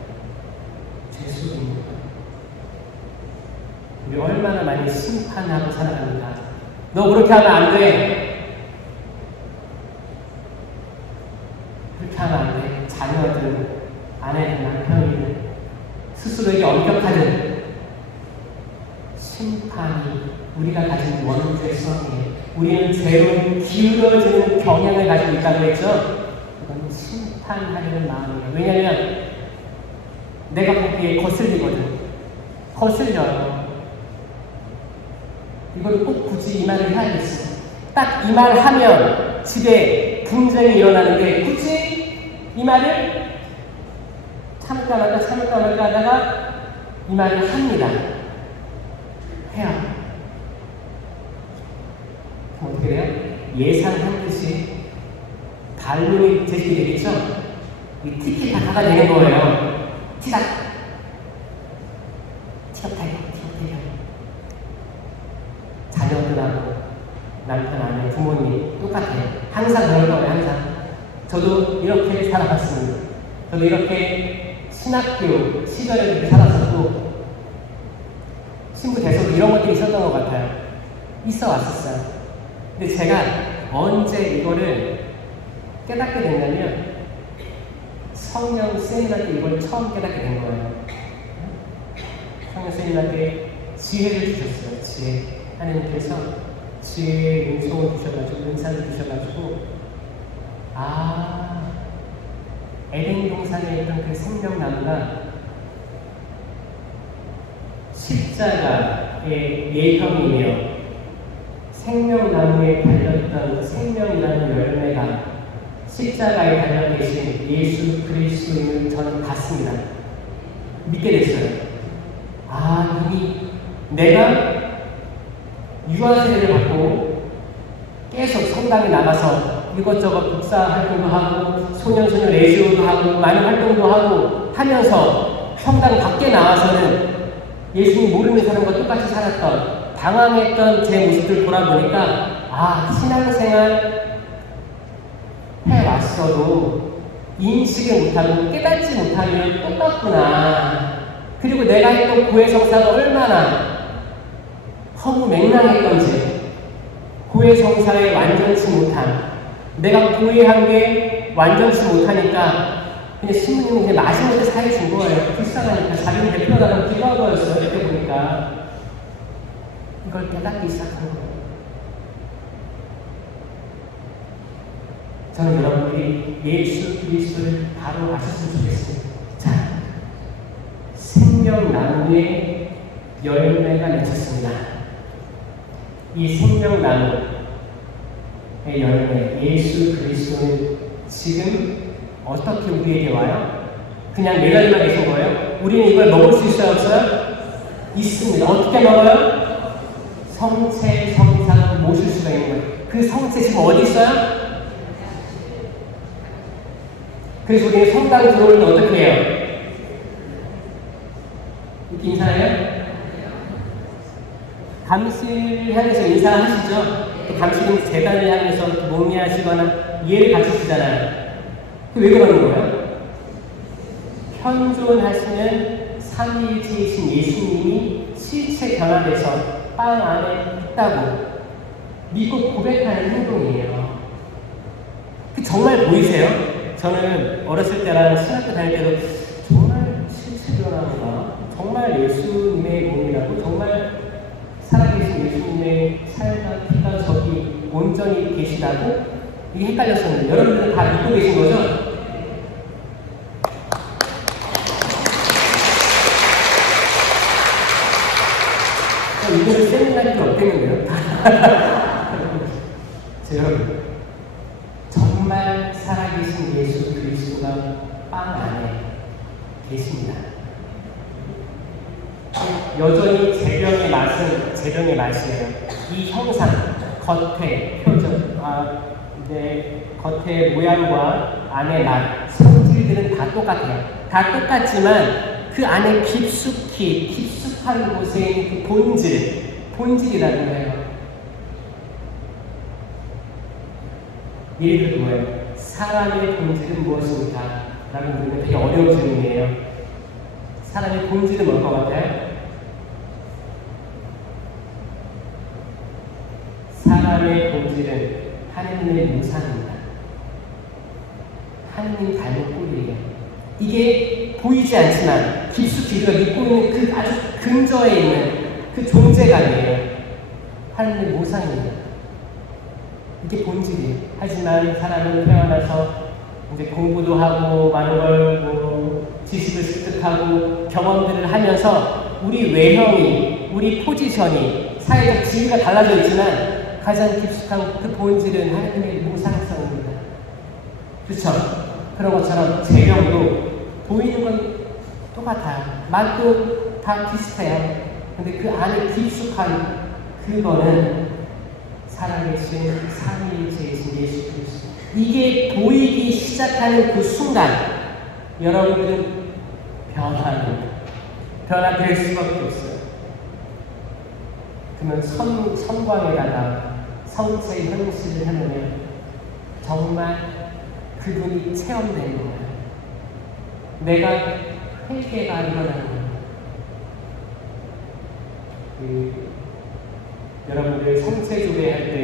죄 속에 있는 거예요. 우리 얼마나 많이 심판하고 살아갑니까? 너 그렇게 하면 안 돼. 그렇게 하면 안 돼. 자녀든 아내든 남편이든 스스로에게 엄격하든 심판이 우리가 가진 원죄의 성이에요. 우리는 죄로 기울어지는 경향을 가지고 있다고 했죠? 이건 심판하려는 마음이에요. 왜냐하면 내가 보기에 거슬리거든. 거슬려요. 이걸 꼭 굳이 이 말을 해야겠어. 딱 이 말을 하면 집에 분쟁이 일어나는데 굳이 이 말을 참을까 말까 하다가 이 말을 합니다. 해요. 그럼 어떻게 돼요? 예상한 듯이 반론이 제시가 되겠죠? 이 티키타카가 되는 거예요. 티닥 티격타격 자녀들하고 남편, 아내, 부모님 똑같아요. 항상 그럴 거예요. 항상. 저도 이렇게 살아봤습니다. 저도 이렇게 신학교 시절에 그렇게 살았었고 신부 돼서도 이런 것들이 있었던 것 같아요. 있어 왔었어요. 근데 제가 언제 이거를 깨닫게 됐냐면 성령 세미나 때 이걸 처음 깨닫게 된 거예요. 성령 세미나 때 지혜를 주셨어요. 지혜. 하나님께서 지혜의 은총을 주셔가지고, 은사를 주셔가지고, 에덴 동산에 있던 그 생명나무가 십자가의 예형이며 생명나무에 달렸던 생명이라는 열매가 십자가에 달려 계신 예수 그리스도임을 저는 봤습니다. 믿게 됐어요. 이미 내가 유아세례를 받고 계속 성당에 나가서 이것저것 국사 활동도 하고 소년소녀 레지오도 하고 많은 활동도 하고 하면서 성당 밖에 나와서는 예수님 모르는 사람과 똑같이 살았던 당황했던 제 모습을 돌아보니까 신앙생활 해왔어도 인식을 못하고 깨닫지 못하면 똑같구나. 그리고 내가 했던 고해성사가 얼마나 허무맹랑했던지, 고해성사에 완전치 못한, 내가 고해한 게 완전치 못하니까 그냥 신부님은 그냥 마지막에 사회 준 거예요. 불쌍하니까 자기는 대표가 나가면 기도한 거였어요. 그때 보니까 이걸 깨닫기 시작한 거예요. 저는 여러분들이 예수 그리스도를 바로 아셨으면 좋겠습니다. 자, 생명나무의 열매가 맺혔습니다. 이 생명나무의 열매, 예수 그리스도는 지금 어떻게 우리에게 와요? 그냥 매달려 계신 거예요? 우리는 이걸 먹을 수 있어요? 없어요? 있습니다. 어떻게 먹어요? 성체, 성상을 모실 수가 있는 거예요. 그 성체 지금 어디 있어요? 그래서 우리는 성당 들어올 때 어떻게 해요? 이렇게 인사해요? 감실 향해서 인사하시죠? 또 감실은 재단을 향해서 몽리하시거나 이해를 갖추시잖아요. 왜 그러는 거예요? 현존하시는 삼위일체이신 예수님이 실체 변화돼서 빵 안에 있다고 믿고 고백하는 행동이에요. 정말 보이세요? 저는 어렸을 때랑 신학교 다닐 때도 정말 실체 변화인가? 정말 예수님의 몸이라고? 정말 살아계신 예수님의 살과 피가 저기 온전히 계시다고? 이게 헷갈렸었는데 여러분들은 다 믿고 계신 거죠? 이거를 세미나리 없겠는데요? 여러분, 정말 살아계신 예수 그리스도가 빵 안에 계십니다. 여전히 제병의 맛은 제병의 맛이에요. 이 형상, 겉의 표정, 겉의 모양과 안의 맛, 성질들은 다 똑같아요. 다 똑같지만 그 안에 깊숙한 곳에 있는 그 본질이라는 거예요. 예를 들어 뭐예요? 사람의 본질은 무엇입니까? 라는 질문 되게 어려운 질문이에요. 사람의 본질은 뭘 것 같아요? 사람의 본질은 하느님의 모상입니다. 하느님 닮은 꼴이에요. 이게 보이지 않지만 깊숙이 우리가 믿고 있는 그 아주 근저에 있는 그 존재감이에요. 하느님의 모상입니다. 이게 본질이에요. 하지만 사람은 태어나서 이제 공부도 하고 많은 걸 지식을 습득하고 경험들을 하면서 우리 외형이, 우리 포지션이, 사회적 지위가 달라져 있지만 가장 깊숙한 그 본질은 하나님의 모상성입니다. 그렇죠? 그런 것처럼 제형도 보이는 건 똑같아요. 맛도 다 비슷해요. 근데 그 안에 깊숙한 그거는 살아계신 삼위일체이신 예수 그리스도. 이게 보이기 시작하는 그 순간 여러분들은 변화될 수밖에 없어요. 그러면 성광에다가 성체의 현실을 하면 정말 그분이 체험되는 거예요. 내가 회개가 일어나는 거예요. 여러분들 성체조회 할 때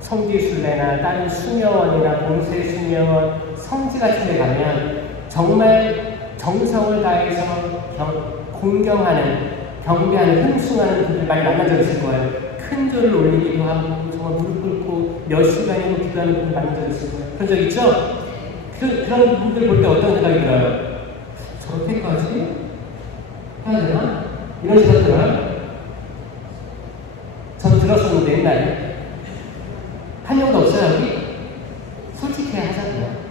성지순례나 다른 수녀원이나 봉쇄수녀원 성지 같은 데 가면 정말 정성을 다해서 공경하는 경배하는 흥숭하는 분들 많이 만난 적 있을 거예요. 큰 절을 올리기도 하고 정말 무릎 꿇고 몇 시간이고 기도하는 분들 만난 적 있을 거예요. 그런 적 있죠? 그런 분들 볼 때 어떤 생각이 들어요? 저렇게까지 해야 되나? 이런 생각 들어요? 전 들었었는데 옛날에 한 명도 없어요 여기? 솔직히 하자고요.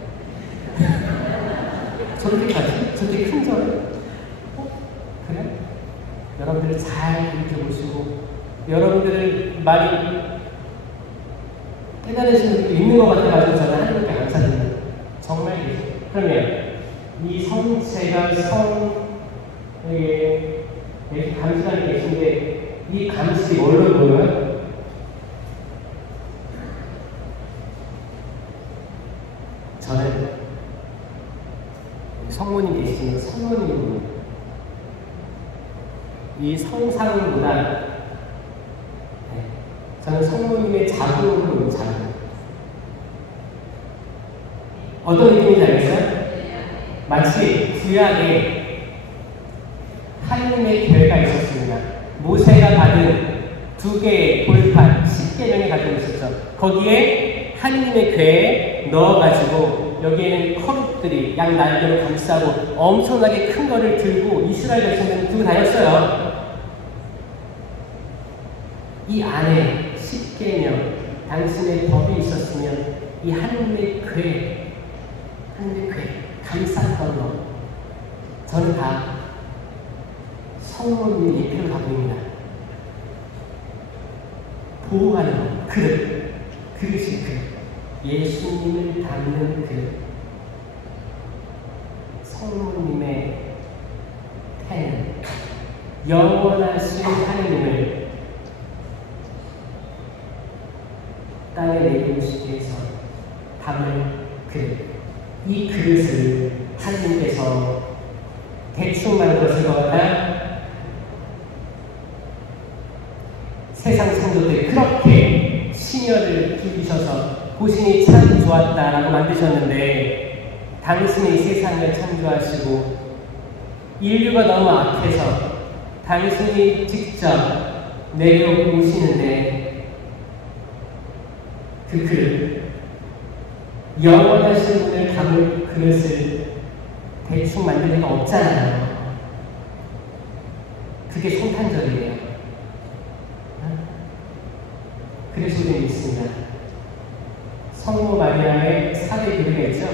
저렇게까지? 저렇게 큰 절을? 그래? 여러분들 잘 느껴보시고 여러분들 많이 깨달으시는 분도 있는 것 같아가지고 저는 하나님께 감사드립니다. 정말 그러면 이 성체가 성에게 감시관이 계신데 이 감시 뭘로 보여요? 저는 성모님 계시는 성모님 이 성상보다 저는 성모님의 자궁으로 보는 자궁. 어떤 느낌인지 알겠어요? 마치 구약에 하나님의 교회가 있었습니다. 모세가 받은 2개의 돌판 10계명을 가지고 있었죠. 거기에 하나님의 교회에 넣어가지고 여기에는 커룹들이 양 날개로 감싸고 엄청나게 큰 거를 들고 이스라엘 백성들은 들고 다녔어요. 이 안에 10계명 당신의 법이 있었으면 이 하나님의 교회 감쌌던 것 저는 다 성모님의 예표를 받습니다. 보호하는 것, 그릇이 예수님을 담는 그릇 성모님의 태는 영원하신 하나님을 땅에 내리시기 위해서 담을 그릇 이 그릇을 하나님께서 대충 만들었을 것 같아요? 세상 성도들이 그렇게 시녀를 기르셔서 보시니 참 좋았다라고 만드셨는데 당신이 세상을 창조하시고 인류가 너무 악해서 당신이 직접 내려오시는데 그 그릇 영원하신 분을 담을 그릇을 대충 만들 리가 없잖아요. 그게 성탄절이에요. 그래서 우리는 있습니다. 성모 마리아의 사대교리가 있죠.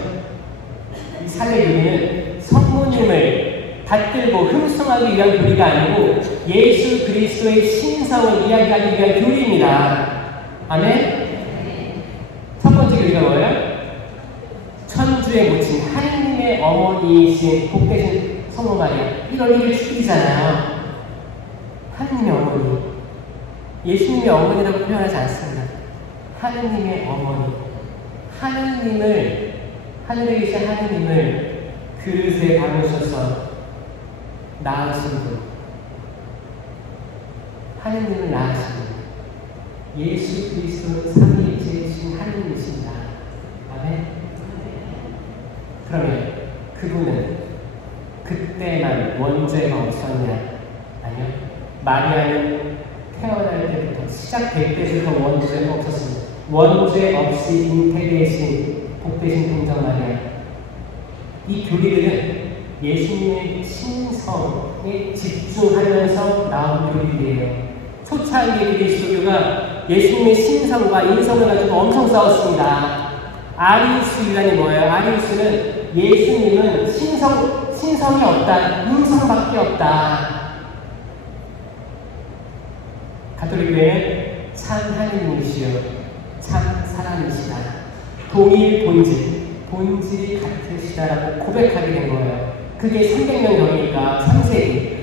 이 사대교리는 성모님을 받들고 흠숭하기 위한 교리가 아니고 예수 그리스도의 신성을 이야기하기 위한 교리입니다. 아멘? 첫 번째 교리가 뭐예요? 천주의 모친 하나님의 어머니이신 복되신 성모 마리아 1월 1일 축일이잖아요. 하나님의 어머니 예수님의 어머니라고 표현하지 않습니다. 하나님의 어머니 하늘에 계신 하나님을 그릇에 담으셔서 낳으신 분 하나님을 낳으신 분 예수 그리스도는 삼위일체이신 하나님이십니다. 아멘. 그러면 그분은 그때만 원죄가 없었냐? 아니요. 마리아는 태어날 때부터 시작될 때부터 원죄가 없었습니다. 원죄 없이 잉태되신 복되신 동정 마리아. 이 교리들은 예수님의 신성에 집중하면서 나온 교리들이에요. 초창기 그리스도교가 예수님의 신성과 인성을 가지고 엄청 싸웠습니다. 아리우스 이란이 뭐예요? 아리우스는 예수님은 신성이 없다. 인성밖에 없다. 가톨릭 교회는 참 하나님이시여 참 사람이시다. 동일 본질이 같으시다라고 고백하게 된 거예요. 그게 300년 전이니까 3세기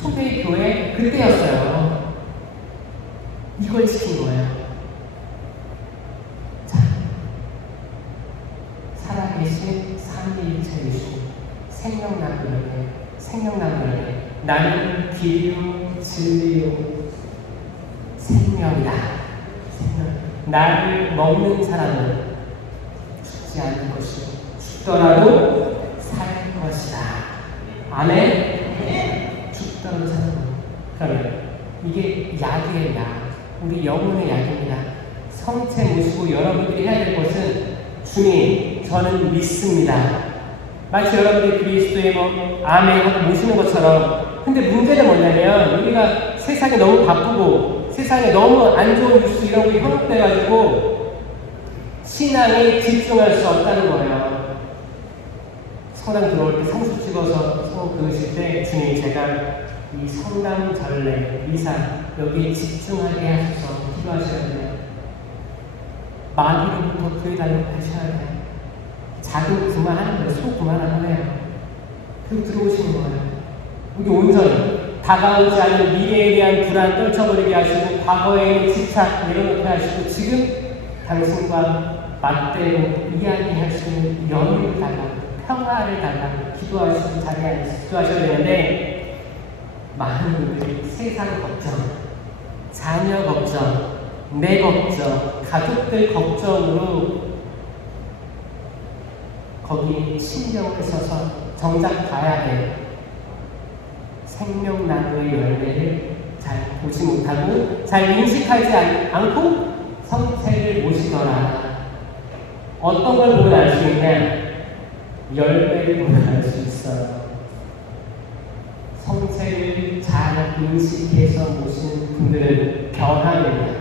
초대 교회 그때였어요. 이걸 시킨 거예요. 자, 살아계신 삼위일체 예수 생명나무에 나는 길이요 진리요 생명이다. 나를 먹는 사람은 죽지 않을 것이요 죽더라도 살 것이다. 아멘. 죽더라도 사는 것. 그러면 이게 약이에요, 약. 우리 영혼의 약입니다. 성체 모시고 여러분들이 해야 될 것은 주님, 저는 믿습니다. 마치 여러분들이 그리스도의 아멘 하고 모시는 것처럼. 근데 문제는 뭐냐면 우리가 세상에 너무 바쁘고 세상에 너무 안 좋은 뉴스 이런 게 현혹돼가지고 신앙에 집중할 수 없다는 거예요. 성당 들어올 때 성수 찍어서 성우 그으실 때 주님, 제가 이 성당 전례, 미사 여기에 집중하게 하셔서 기도하셔야 돼요. 마귀로부터 구해달라고 하셔야 돼요. 자극 그만하는 거예요. 소 그만하는 거예요. 그리고 들어오시는 거예요. 우리 온전히 다가오지 않는 미래에 대한 불안 떨쳐버리게 하시고 과거에 집착 내려놓게 하시고 지금 당신과 맞대고 이야기할 수 있는 여유를 달라고, 평화를 달라고 기도하시고 자리에 앉아서 기도하셔야 되는데, 많은 분들이 세상 걱정, 자녀 걱정, 내 걱정, 가족들 걱정으로 거기 신경을 써서 정작 봐야 돼. 생명나무의 열매를 잘 보지 못하고 잘 인식하지 않고 성체를 모시더라. 어떤 걸 보면 알 수 있냐? 열매를 보면 알 수 있어요. 성체를 잘 인식해서 모시는 분들은 변화됩니다.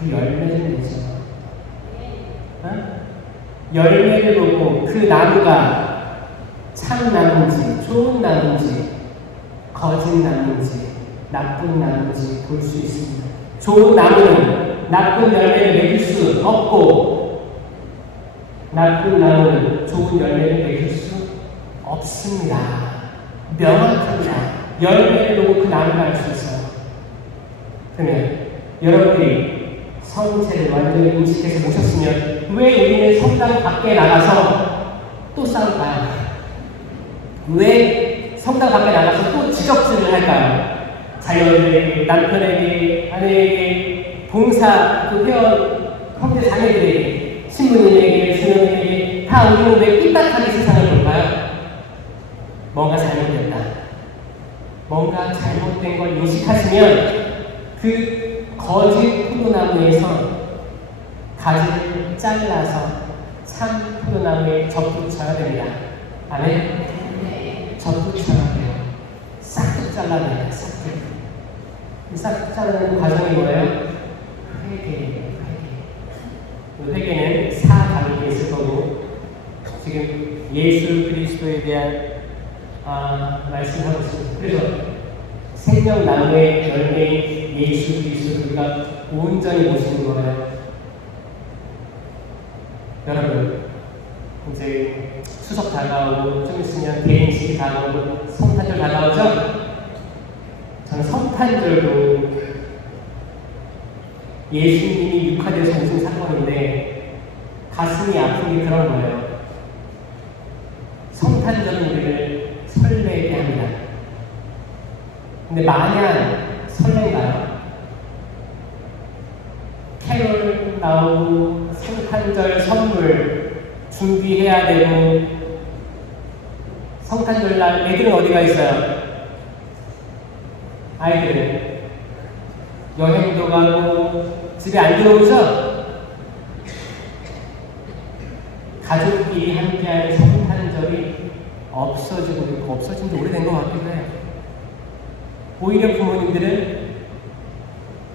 그 열매를 내죠. 열매를 보고 그 나무가 참 나무인지 좋은 나무인지 거짓 나무인지 나쁜 나무인지 볼 수 있습니다. 좋은 나무는 나쁜 열매를 맺을 수 없고 나쁜 나무는 좋은 열매를 맺을 수 없습니다. 명확합니다. 열매를 보고 그 나무를 알 수 있어요. 그러면 여러분들이 성체를 완전히 인식해서 모셨으면 왜 우리는 성당 밖에 나가서 또 싸울까요? 왜 성당 밖에 나가서 또 지적질을 할까요? 자녀들에게, 남편에게, 아내에게, 봉사, 그 회원, 형제 자매들에게, 신부님에게, 주님에게 다 우리는 왜 삐딱하게 세상을 볼까요? 뭔가 잘못됐다. 뭔가 잘못된 걸 인식하시면 그 거짓 포도나무에서 가지를 잘라서 참 포도나무에 접붙여야 됩니다. 아멘? 접붙여야 돼요. 싹둑 잘라내요. 싹둑. 이 싹둑 자르는 과정이 뭐예요? 회개예요. 회개. 회개는 4단계 있을 거고 지금 예수 그리스도에 대한 말씀하고 있습니다. 그래서 생명나무의 열매인 예수 그리스도를 우리가 온전히 모시는 거예요. 여러분, 이제 추석 다가오고 좀 있으면 개인식이 다가오고 성탄절 다가오죠? 저는 성탄절도 예수님이 육화돼서 오신 사건인데 가슴이 아픈 게 그런 거예요. 성탄절은 우리를 설레게 합니다. 근데 마냥 설렌가요? 캐롤 나오고 성탄절 선물 준비해야 되고 성탄절날 애들은 어디가 있어요? 아이들은 여행도 가고 집에 안 들어오죠? 가족끼리 함께하는 성탄절이 없어지고 있고 없어진 지 오래된 것 같기도 해요. 오히려 부모님들은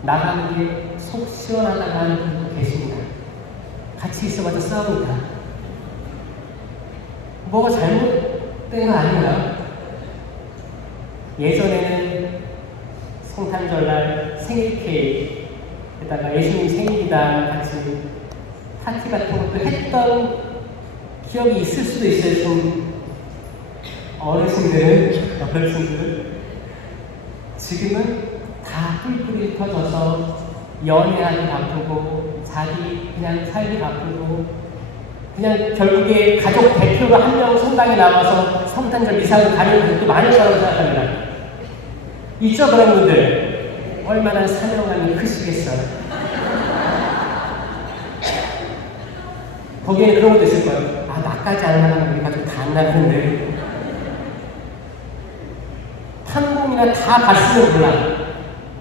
나가는 게 속 시원하다고 하는 분도 계십니다. 같이 있어봐도 싸웁니다. 뭐가 잘못된 거 아닌가요? 예전에는 성탄절날 생일 케이크에다가 예수님 생일이다 같이 파티 같은 것도 했던 기억이 있을 수도 있어요. 좀 어르신들은 지금은 다 뿔뿔이 터져서 연애하기 바쁘고 자기 그냥 살기 바쁘고 그냥 결국에 가족 대표가 한 명 성당에 나와서 성탄절 미사를 가는 분도 많을 거라고 생각합니다. 있죠, 그런 분들? 얼마나 사명감이 크시겠어요. 거기에는 그런 것도 있을 거예요. 아, 나까지 안 나가면 우리 가족 다 안 나가는데. 판공이 번이나 다 봤으면 몰라.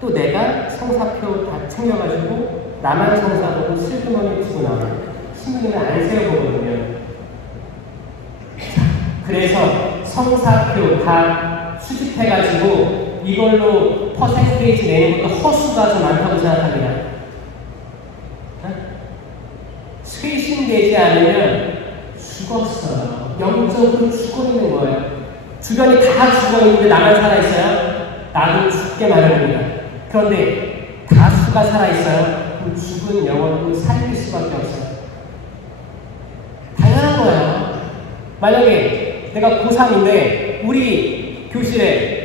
또 내가 성사표 다 챙겨가지고 나만 성사하고 슬그머니 치고 나와. 신부님은 안 세워보거든요. 그래서 성사표 다 수집해가지고 이걸로 퍼센테이지 내는 것도 허수가 좀 많다고 생각합니다. 쇄신되지 않으면 죽었어요. 영적으로 죽어 있는 거예요. 주변이 다 죽어 있는데 나만 살아있어요? 나도 죽게 마련입니다. 그런데 다수가 살아있어요? 그럼 죽은 영혼도 살릴 수밖에 없어요. 당연한 거예요. 만약에 내가 고3인데 우리 교실에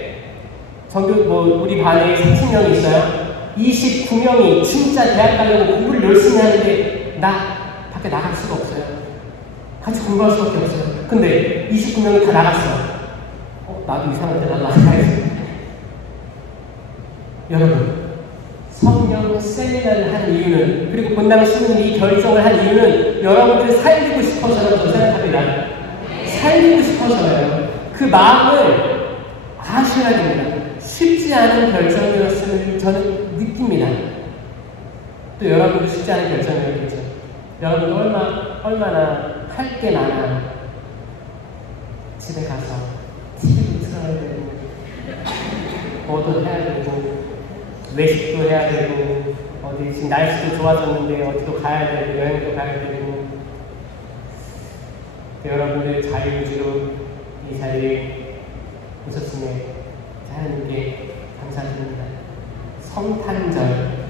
우리 반에 30명이 있어요. 29명이 진짜 대학 가려고 공부를 열심히 하는데 나 밖에 나갈 수가 없어요. 같이 공부할 수밖에 없어요. 근데 29명이 다 나갔어. 나도 이상한데 나도 나가야지. 여러분, 성령 세미나를 한 이유는, 그리고 본당 신부님이 이 결정을 한 이유는 여러분들을 살리고 싶어서라고 저는 생각합니다. 살리고 싶어서요. 그 마음을 아셔야 됩니다. 쉽지 않은 결정이었음을 저는 느낍니다. 또 여러분도 쉽지 않은 결정이었겠죠. 여러분도 얼마나 할 게 많아. 집에 가서 TV도 틀어야 되고, 뭐도 해야 되고, 외식도 해야 되고, 어디 지금 날씨도 좋아졌는데 어디도 가야 되고, 여행도 가야 되고. 여러분들 자유주로 이 자리에 오셨음에 하나님께 감사드립니다. 성탄절은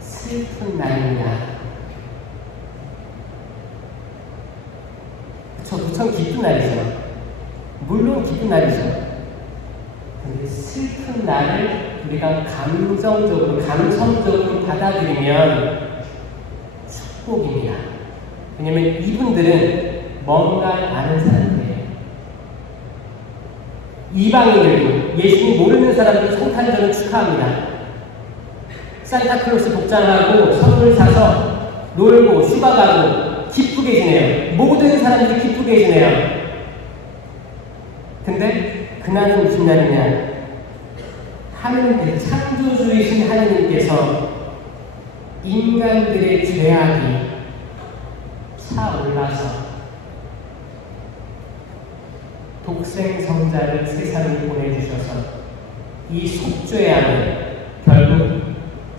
슬픈 날입니다. 무척 기쁜 날이죠. 물론 기쁜 날이죠. 근데 슬픈 날을 우리가 감성적으로 받아들이면 축복입니다. 왜냐면 이분들은 뭔가를 아는 사람들이에요. 이방인들도 예수님 모르는 사람들 성탄절을 축하합니다. 산타클로스 복장하고 선물 사서 놀고 휴가 가고 기쁘게 지내요. 모든 사람들이 기쁘게 지내요. 근데 그날은 무슨 날이냐? 하느님께서, 창조주이신 하느님께서 인간들의 죄악이 차올라서 독생 성자를 세상에 보내주셔서 이 속죄양을 결국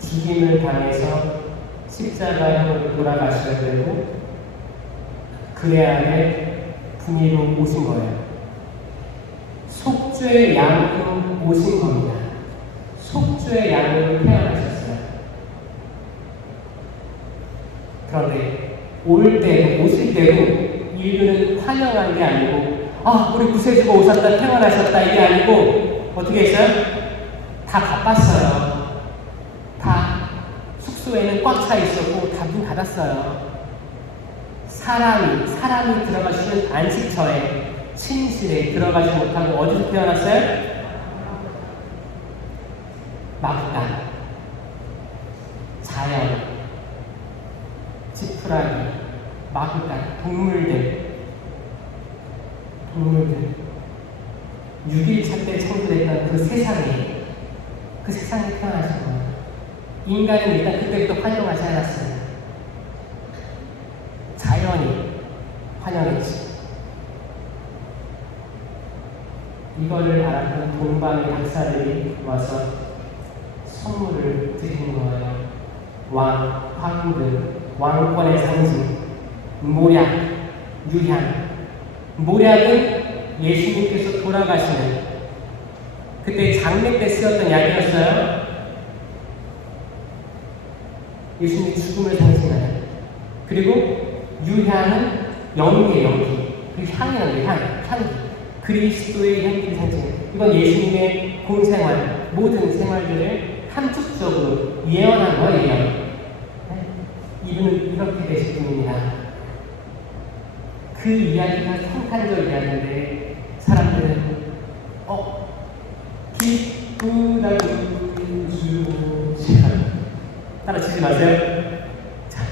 죽임을 당해서 십자가형으로 돌아가셔야 되고 그의 안에 분이로 오신 거예요. 속죄의 양으로 오신 겁니다. 속죄의 양으로 태어나셨어요. 그런데 오실 때도 인류는 환영한 게 아니고 우리 구세주가 오셨다 태어나셨다 이게 아니고 어떻게 했어요? 다 바빴어요. 다 숙소에는 꽉 차 있었고 다 문 닫았어요. 사람이 들어가시는 안식처에 침실에 들어가지 못하고 어디서 태어났어요? 막간, 자연, 지푸라기, 막간, 동물들 6일차 때 창조됐던 그 세상에 태어나신 거예요. 인간은 일단 그때부터 환영하지 않았어요. 자연이 환영했지. 이거를 알았던 동방의 박사들이 와서 선물을 드린 거예요. 황금, 왕권의 상징, 모략, 유향. 모략은 예수님께서 돌아가시는 그때 장례 때 쓰였던 약이었어요. 예수님의 죽음을 상징하는. 그리고 유향은 연기. 그 향이라는 향기. 그리스도의 향기를 상징해요. 이건 예수님의 공생활, 모든 생활들을 함축적으로 예언한 거예요. 이분은 이렇게 되실 분입니다. 그 이야기가 성탄절 이야기인데 사람들은 기쁘다고 따라치지 마세요. 자,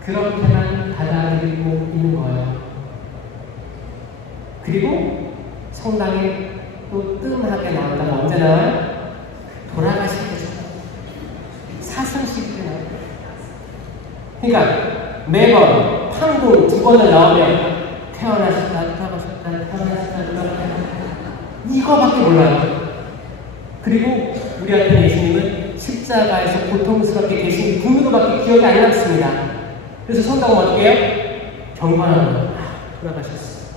그렇게만 받아들이고 있는 거예요. 그리고 성당에 또 뜸하게 나온다면 언제 나와요? 돌아가실 때죠. 사순식 때 나와요. 그러니까 매번 판공 2번을 나오면 태어나셨다, 돌아가셨다, 태어나셨다, 돌아가셨다. 이거밖에 몰라요. 그리고 우리한테 예수님은 십자가에서 고통스럽게 계신 분으로밖에 기억이 안 남습니다. 그래서 성경은 어떻게 해요? 경건하고 돌아가셨어.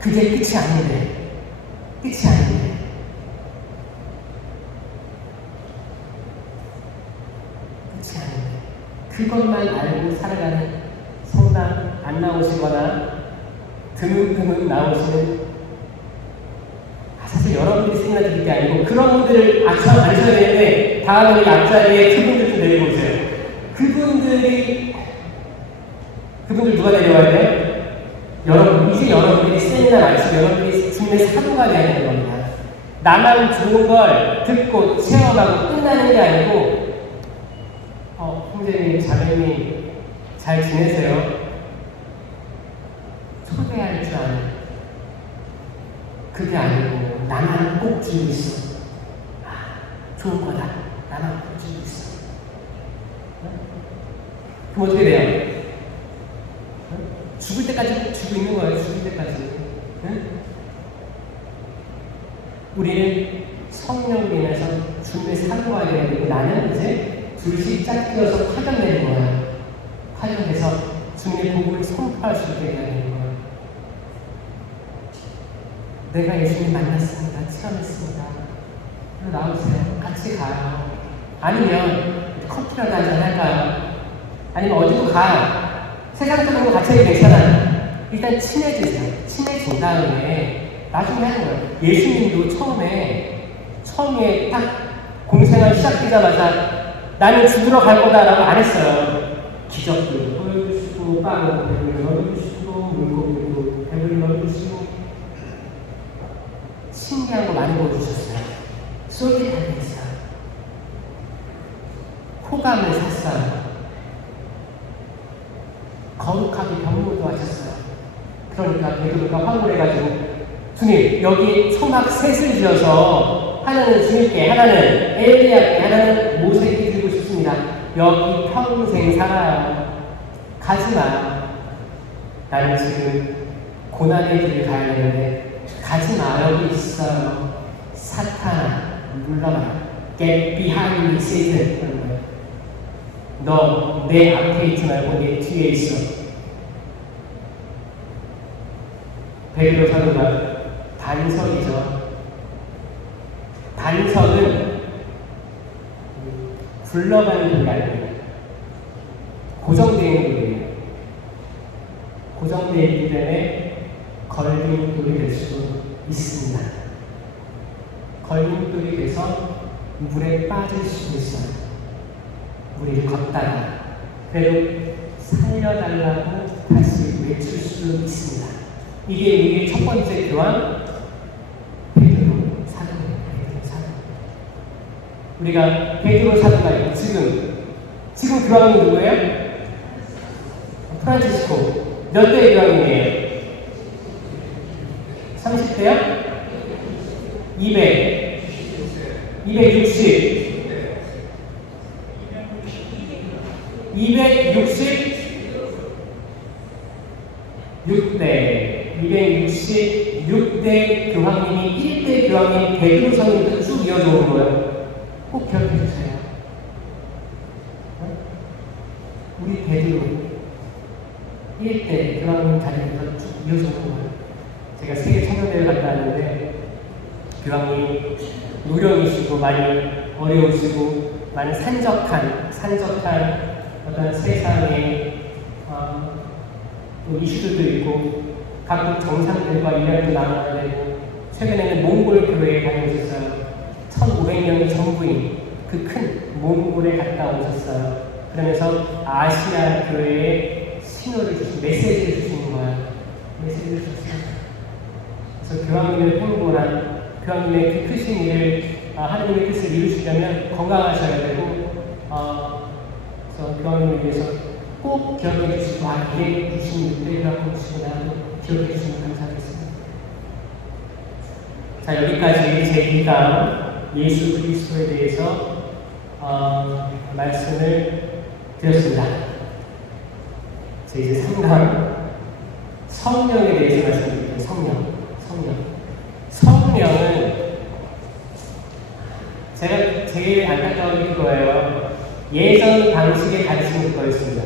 그게 끝이 아닌데. 끝이 아닌데. 끝이 아닌데. 그것만 알고 살아가는 성당 안 나오시거나 드문드문 나오시는, 사실 여러분들이 생각 드릴 게 아니고 그런 분들을 앉혀야 되는데 다음에 이 앞자리에 그분들 좀 내리고 오세요. 그분들 누가 내려와야 돼요? 여러분, 이제 여러분들이 세미나 마치고 여러분들이 주님의 사도가 되어야 되는 겁니다. 나만 좋은 걸 듣고 체험하고 끝나는 게 아니고, 형제님, 자매님 잘 지내세요? 초대할 줄 아는, 그게 아니고 나만 꼭 쥐고 있어. 좋은 거다. 나만 꼭 쥐고 있어. 그럼 어떻게 돼요? 죽을 때까지 쥐고 있는 거예요. 죽을 때까지. 우리는 성령으로 인해서 주님의 사도가 되어야 되고, 나는 이제 둘씩 짝지어서 파견되는 거야. 파견돼서 주님의 복음을 선포할 수 있게 되는 거야. 내가 예수님 만났습니다. 체험했습니다. 나오세요. 같이 가요. 아니면 커피라도 한잔 할까요? 아니면 어디로 가요. 세상적인 거 같이 해도 괜찮아요. 일단 친해지세요. 친해진 다음에 나중에 하는 거예요. 예수님도 처음에 딱 공생활 시작되자마자 나는 죽으러 갈 거다라고 안 했어요. 기적도 보여주시고, 빵을 배불리 넣어주시고, 물고기도 배불리 넣어주시고, 신기한 거 많이 보여주셨어요. 솔깃하게 했어요. 호감을 샀어요. 거룩하게 병모도 하셨어요. 그러니까 베드로가 황홀해가지고, 주님, 여기 성막 셋을 지어서 하나는 주님께, 하나는 엘리야께, 하나는 모세께 드리고 싶습니다. 여기 평생 살아요. 가지 마. 나는 지금 고난의 길을 가야 되는데 가지 마. 여기 있어요. 사탄아, 물러나. Get behind me, Satan. 너 내 앞에 있지 말고 내 뒤에 있어. 베드로 사도가 반석이죠. 반석은 굴러가는 돌이 아닙니다. 고정되어 있는 돌이에요. 고정되어 있기 때문에 걸림돌이 될 수 있습니다. 걸림돌이 돼서 물에 빠질 수 있어요. 물을 걷다가 그래도 살려달라고 다시 외칠 수 있습니다. 이게 우리의 첫 번째 교환, 베드로 사도예요. 베드로 사도. 우리가 베드로 사도가 있고, 지금 교황이 누구예요? 프란치스코. 몇 대의 교황이에요? 30대요? 200, 260, 266대 교황님이 1대 교황님 베드로 성님부터 쭉 이어져 오는 거예요. 꼭 기억해 주세요. 우리 베드로 1대 교황님 자리부터 쭉 이어져 오는 거예요. 제가 세계 청년대회 갔다 왔는데 교황님 노령이시고 많이 어려우시고 많이 산적한 어떤 세상의 또 이슈들도 있고 각국 정상들과 이야기도 나눠야 되고, 최근에는 몽골 교회에 다녀오셨어요. 1500년의 정부인 그 큰 몽골에 갔다 오셨어요. 그러면서 아시아 교회에 신호를 주신, 메시지를 주시는 거예요. 메시지를 주셨어요. 그래서 교황님을 홍보한, 교황님의 그 크신 일을, 하나님의 뜻을 이루시려면 건강하셔야 되고, 그래서 교황님을 위해서 꼭 기억해 주시고, 이게 96대라고 주시고 나도 기억해 주시면 감사하겠습니다. 자, 여기까지 제가 예수 그리스도에 대해서 말씀을 드렸습니다. 이제 3강 성령에 대해서 말씀드릴게요. 성령은 제가 제일 안타까운 게 그거예요. 예전 방식의 가르침이 그거였습니다.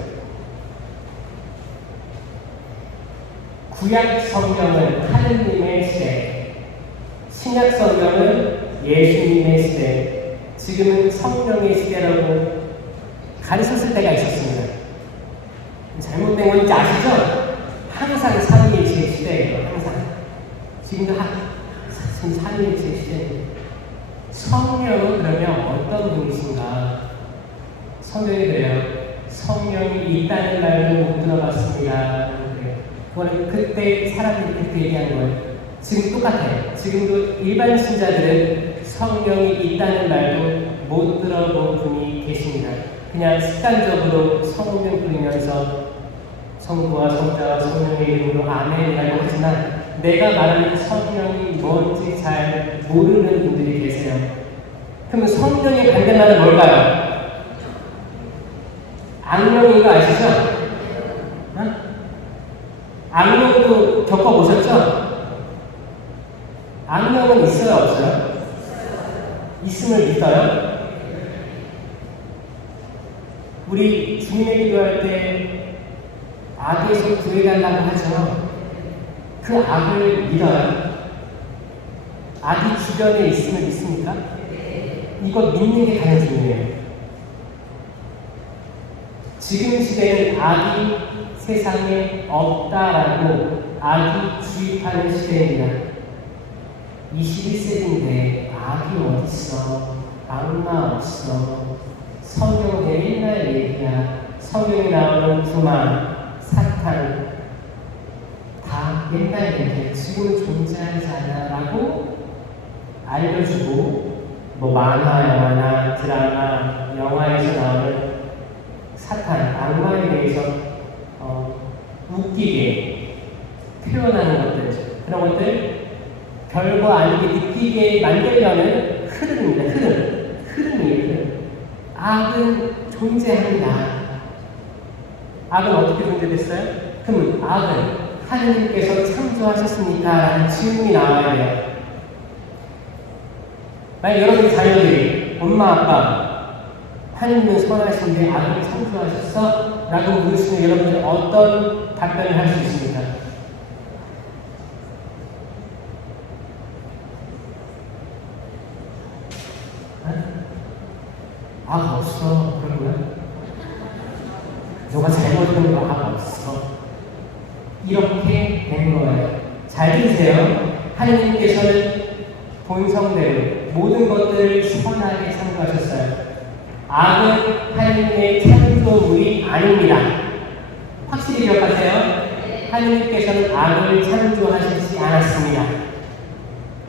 구약 성경은 하느님의 시대, 신약 성경은 예수님의 시대, 지금은 성령의 시대라고 가르쳤을 때가 있었습니다. 잘못된 건지 아시죠? 항상 삼위일체의 시대예요. 항상. 지금도 삼위일체의 시대예요. 성령은 그러면 어떤 분이신가? 성경이 그래요. 성령이 있다는 말도 못 들어봤습니다. 그거는 그때 사람들이 그렇게 얘기하는 거예요. 지금 똑같아요. 지금도 일반 신자들은 성령이 있다는 말도 못 들어본 분이 계십니다. 그냥 습관적으로 성령 부르면서 성부와 성자와 성령의 이름으로 아멘이라고 하지만 내가 말하는 성령이 뭔지 잘 모르는 분들이 계세요. 그럼 성령의 반대말은 뭘까요? 악령인 거 아시죠? 어? 악령도 겪어보셨죠? 악령은 있어요, 없어요? 있음을 믿어요? 우리 주님의 기도할 때 악에서 구해달라고 하죠. 그 악을 믿어요? 악이 주변에 있음을 믿습니까? 이거 믿는 게 가장 중요해요. 지금 시대는 악이 세상에 없다라고 악이 주입하는 시대입니다. 21세기인데 악이 어딨어? 악마 없어. 성경 옛날 얘기야. 성경에 나오는 두만, 사탄 다 옛날 얘기야. 지금은 존재하지 않아 라고 알려주고 뭐 만화, 영화나 드라마, 영화에서 나오는 사탄, 악마에 대해서 웃기게 표현하는 것들, 그런 것들 별거 아니게 느끼게 만들려는 흐름입니다. 흐름이에요. 악은 존재합니다. 악은 어떻게 존재됐어요? 그럼 악은 하느님께서 창조하셨습니까? 라는 질문이 나와야 돼요. 만약 여러분 자녀들이 엄마 아빠 하느님은 선하신데 악을 창조하셨어? 라고 물으시면 여러분은 어떤 답변을 할 수 있습니까? 악 없어. 그런 거야? 너가 잘못한 거 악 없어. 이렇게 된 거예요. 잘 들으세요. 하느님께서는 본성대로 모든 것들을 선하게 창조하셨어요. 악은 하느님의 창조물이 아닙니다. 확실히 기억하세요. 하느님께서는 악을 창조하시지 않았습니다.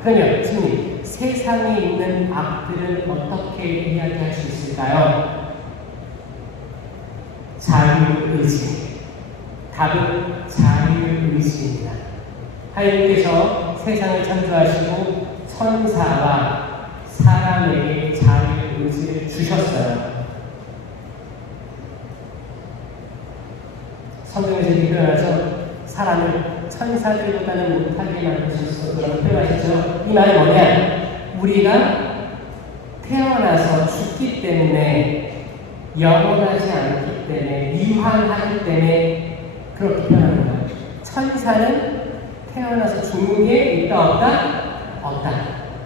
그러면 주님, 세상에 있는 악들은 어떻게 이야기할 수 있을까요? 자유의지. 답은 자유의지입니다. 하느님께서 세상을 창조하시고 천사와 사람에게 자유의지를 주셨어요. 성경에서 이렇게 표현하죠. 사람을 천사들보다는 못하게 만드셨다고 표현하시죠. 이 말은 뭐냐? 우리가 태어나서 죽기 때문에 영원하지 않기 때문에 유한하기 때문에 그렇게 표현하는 거예요. 천사는 태어나서 죽는 게 있다 없다? 없다.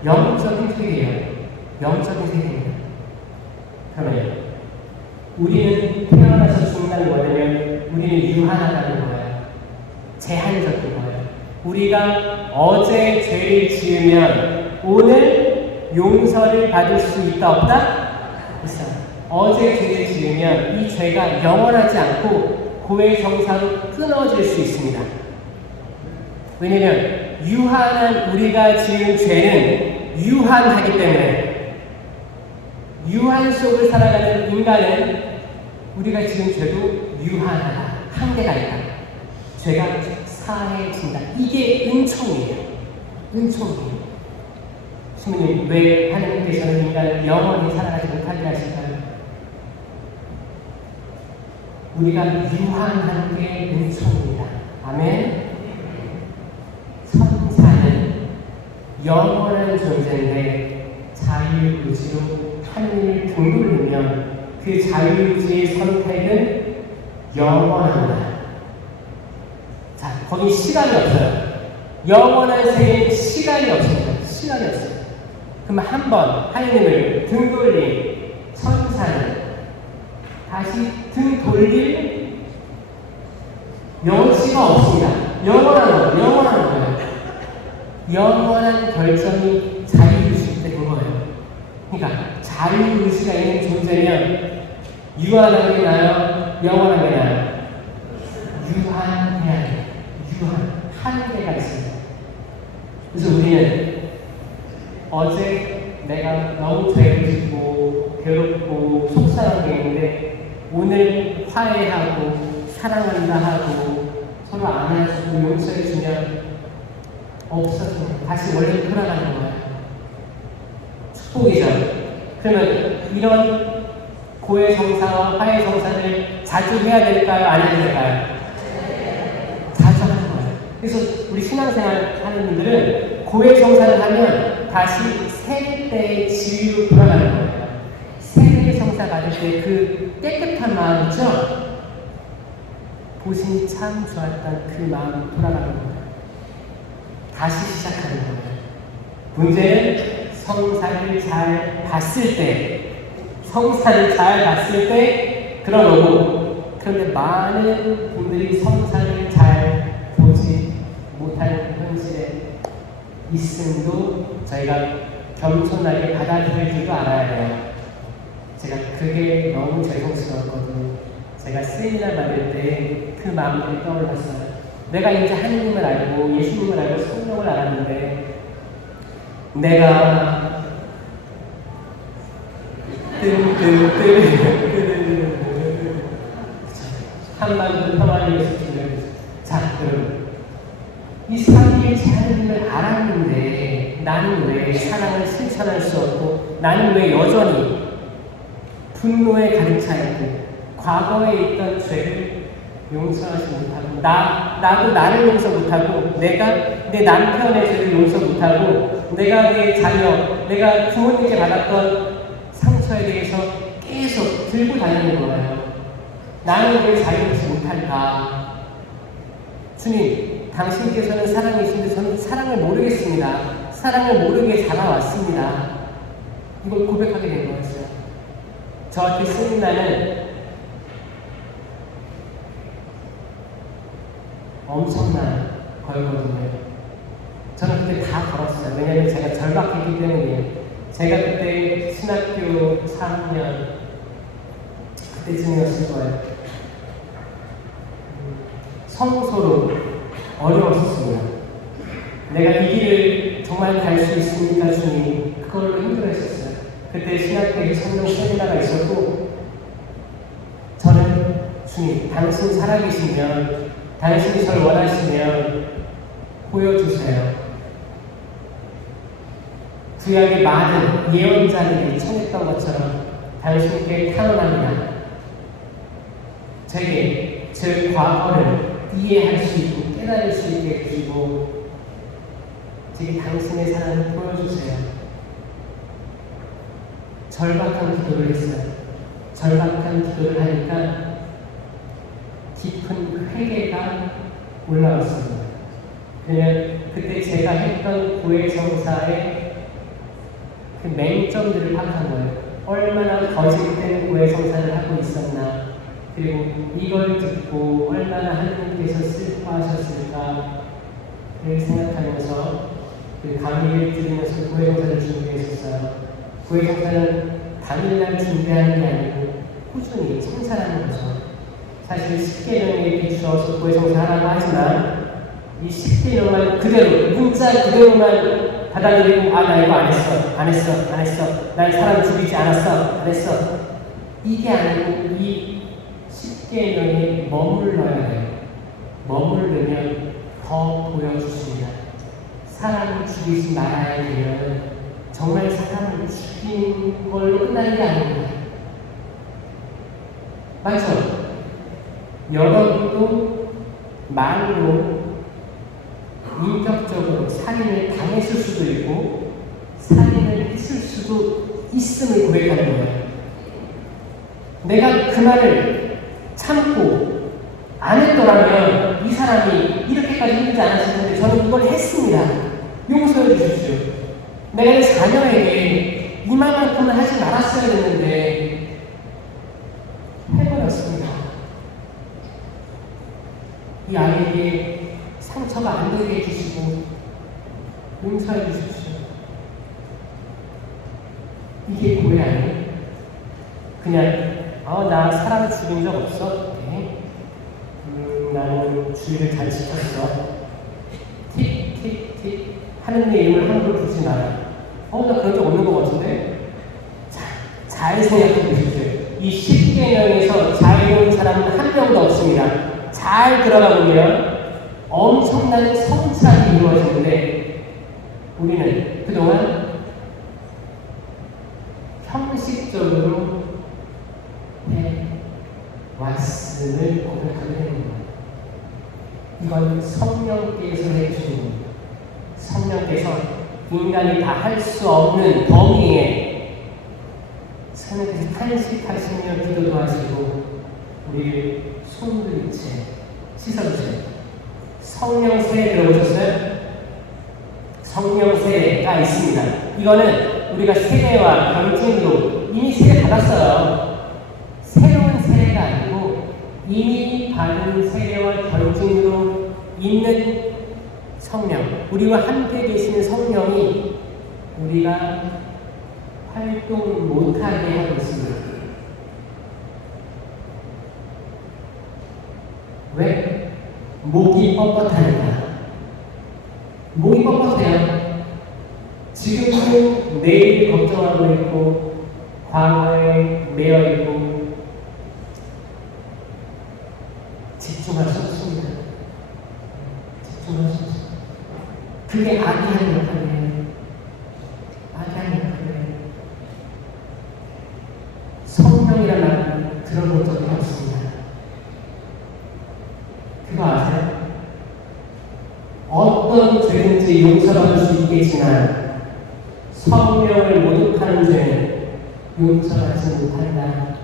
영적인 세계예요. 영적인 세계입니다. 그러면 우리는 태어나서 죽는다는 거냐면 우리는 유한하다는 거예요. 제한적인 거예요. 우리가 어제 죄를 지으면 오늘 용서를 받을 수 있다 없다? 있어요. 어제 죄를 지으면 이 죄가 영원하지 않고 고해성사로 끊어질 수 있습니다. 왜냐면 유한한 우리가 지은 죄는 유한하기 때문에 유한 속을 살아가는 인간은 우리가 지은 죄도 유한하다. 한계가 있다. 죄가 사해진다. 이게 은총이에요. 은총이에요. 주님, 왜 하나님께서는 인간을 영원히 살아가지 못하게 하실까요? 우리가 유한한 게 은총입니다. 아멘. 천사는 영원한 존재인데 자유의지로 하나님을 등돌리면 그 자유의지의 선택은 영원합니다. 자, 거기 시간이 없어요. 영원한 세계에 시간이 없습니다. 시간이 없어요. 그럼 한번 하나님을 등 돌린 천사는 다시 등 돌릴 여지가 없습니다. 영원한 거예요. 영원한 결정이 자유의식 때 된 거예요. 그러니까 자유의식가 있는 존재면 유한한 게 나요? 영원한 게 나요? 유한해야 돼요. 한계가 있습니다. 그래서 우리는 어제 내가 너무 죄를 짓고 괴롭고 속상한 게 있는데 오늘 화해하고 사랑한다 하고 서로 안아주고 용서해주면 없어서 다시 원래 돌아가는 거예요. 축복이죠. 그러면 이런 고해성사와 화해성사를 자주 해야 될까요? 안 해야 될까요? 자주 하는 거예요. 그래서 우리 신앙생활 하는 분들은 고해성사를 하면 다시 세대의 지위로 돌아가는 거예요. 세대의 성사 받을 때 그 깨끗한 마음 있죠? 보신이 참 좋았던 그 마음으로 돌아가는 거예요. 다시 시작하는 거예요. 문제는 성사를 잘 봤을 때 그러고 그런데 많은 분들이 성사를 잘 보지 못하는 현실에 있음도 저희가 겸손하게 받아들일 줄도 알아야 돼요. 제가 그게 너무 죄송스러웠거든요. 제가 세미나 받을 때 그 마음들이 떠올랐어요. 내가 이제 하느님을 알고 예수님을 알고 성령을 알았는데 내가 한반도 평화를 위해서 기도해주세요. 자, 여러분 이 사람이 하느님을 알았는데 나는 왜 사랑을 실천할 수 없고 나는 왜 여전히 분노에 가득 차 있고 과거에 있던 죄를 용서하지 못하고 나도 나를 용서 못하고 내가 내 남편의 죄를 용서 못하고 내가 내 자녀 내가 부모님께 받았던 상처에 대해서 계속 들고 다니는 거예요. 나는 왜 자유롭지 못할까? 주님, 당신께서는 사랑이신데 저는 사랑을 모르겠습니다. 사랑을 모르게 자라왔습니다. 이걸 고백하게 된 거였어요. 저한테 세미나는 엄청난 걸거든요. 저는 그때 다 걸었어요. 왜냐하면 제가 절박했기 때문이에요. 제가 그때 신학교 4학년 그때쯤이었을 거예요. 성소로 어려웠습니다. 내가 이 길을 정말 갈 수 있습니까, 주님? 그걸로 힘들어했었어요. 그때 신학교 성령 세미나가 있었고 저는 주님, 당신 살아계시면 당신이 저를 원하시면 보여주세요. 구약의 많은 예언자들이 청했던 것처럼 당신께 탄원합니다. 제게 제 과거를 이해할 수 있고 깨달을 수 있게 해주시고 제게 당신의 사랑을 보여주세요. 절박한 기도를 했어요. 절박한 기도를 하니까 깊은 회개가 올라왔습니다. 그냥 그때 제가 했던 고해성사의 그 맹점들을 파악한 거예요. 얼마나 거짓된 고해성사를 하고 있었나, 그리고 이걸 듣고 얼마나 하나님께서 슬퍼하셨을까를 생각하면서 그 강의를 들으면서 고해성사를 준비했었어요. 고해성사는 당일날 준비하는 게 아니고 꾸준히 성찰하는 거죠. 사실 10계명에 비추어서 고해성사 하라고 하지만 이 10계명만 그대로 문자 그대로만 받아들이고 나 이거 안 했어 난 사람 죽이지 않았어 안 했어 이게 아니고 이 10계명에 머물러야 해요. 머무르면 더 보여주십니다. 사람을 죽이지 말아야 되면 정말 사람을 죽인 걸로 끝나는 게 아닙니다. 맞죠? 여러분도 말로 인격적으로 살인을 당했을 수도 있고 살인을 했을 수도 있음을 고백하는 거예요. 내가 그 말을 참고 안 했더라면 이 사람이 이렇게까지 힘들지 않았을 텐데 저는 이걸 했습니다. 용서해 주십시오. 내가 내 자녀에게 이만큼은 하지 말았어야 했는데 해버렸습니다. 이 아이에게 상처가 안 되게 해주시고 용서해 주십시오. 이게 고해 아니에요? 그냥 나 사람 죽인 적 없어? 네. 나는 주의를 잘 지켰어. 틱틱틱 하느님의 이름을 함부로 부르지 마라. 나 그런 적 없는 것 같은데? 잘 생각해 보십시오. 이 10개명에서 자유로운 사람은 한 명도 없습니다. 잘 들어가 보면 엄청난 성찰이 이루어지는데 우리는 그동안 형식적으로 해왔음을 고백하게 되는 겁니다. 이건 성령께서 해주신 겁니다. 성령께서 인간이 다 할 수 없는 범위에 성령께서 탄식하시며 기도도 하시고 우리를 손들인 채 씻어주세요. 성령 세례 들어보셨어요? 성령 세례가 있습니다. 이거는 우리가 세례와 병증으로 이미 세례 받았어요. 새로운 세례가 아니고 이미 받은 세례와 병증으로 있는 성령, 우리와 함께 계시는 성령이 우리가 활동 못하게 하고 있습니다. 왜? 목이 뻣뻣하니까. 목이 뻣뻣해요. 지금도 내일 걱정하고 있고 과거에 매여 있고 집중할 수 없습니다. 집중할 수 없습니다. 그게 악이 하는 역할이에요. 악이 하는 역할이에요. 성령이란 말은 들어본 적이 없습니다. 그거 아세요? 어떤 죄든지 용서받을 수 있겠지만 성령을 모독하는 죄는 용서받지 못한다.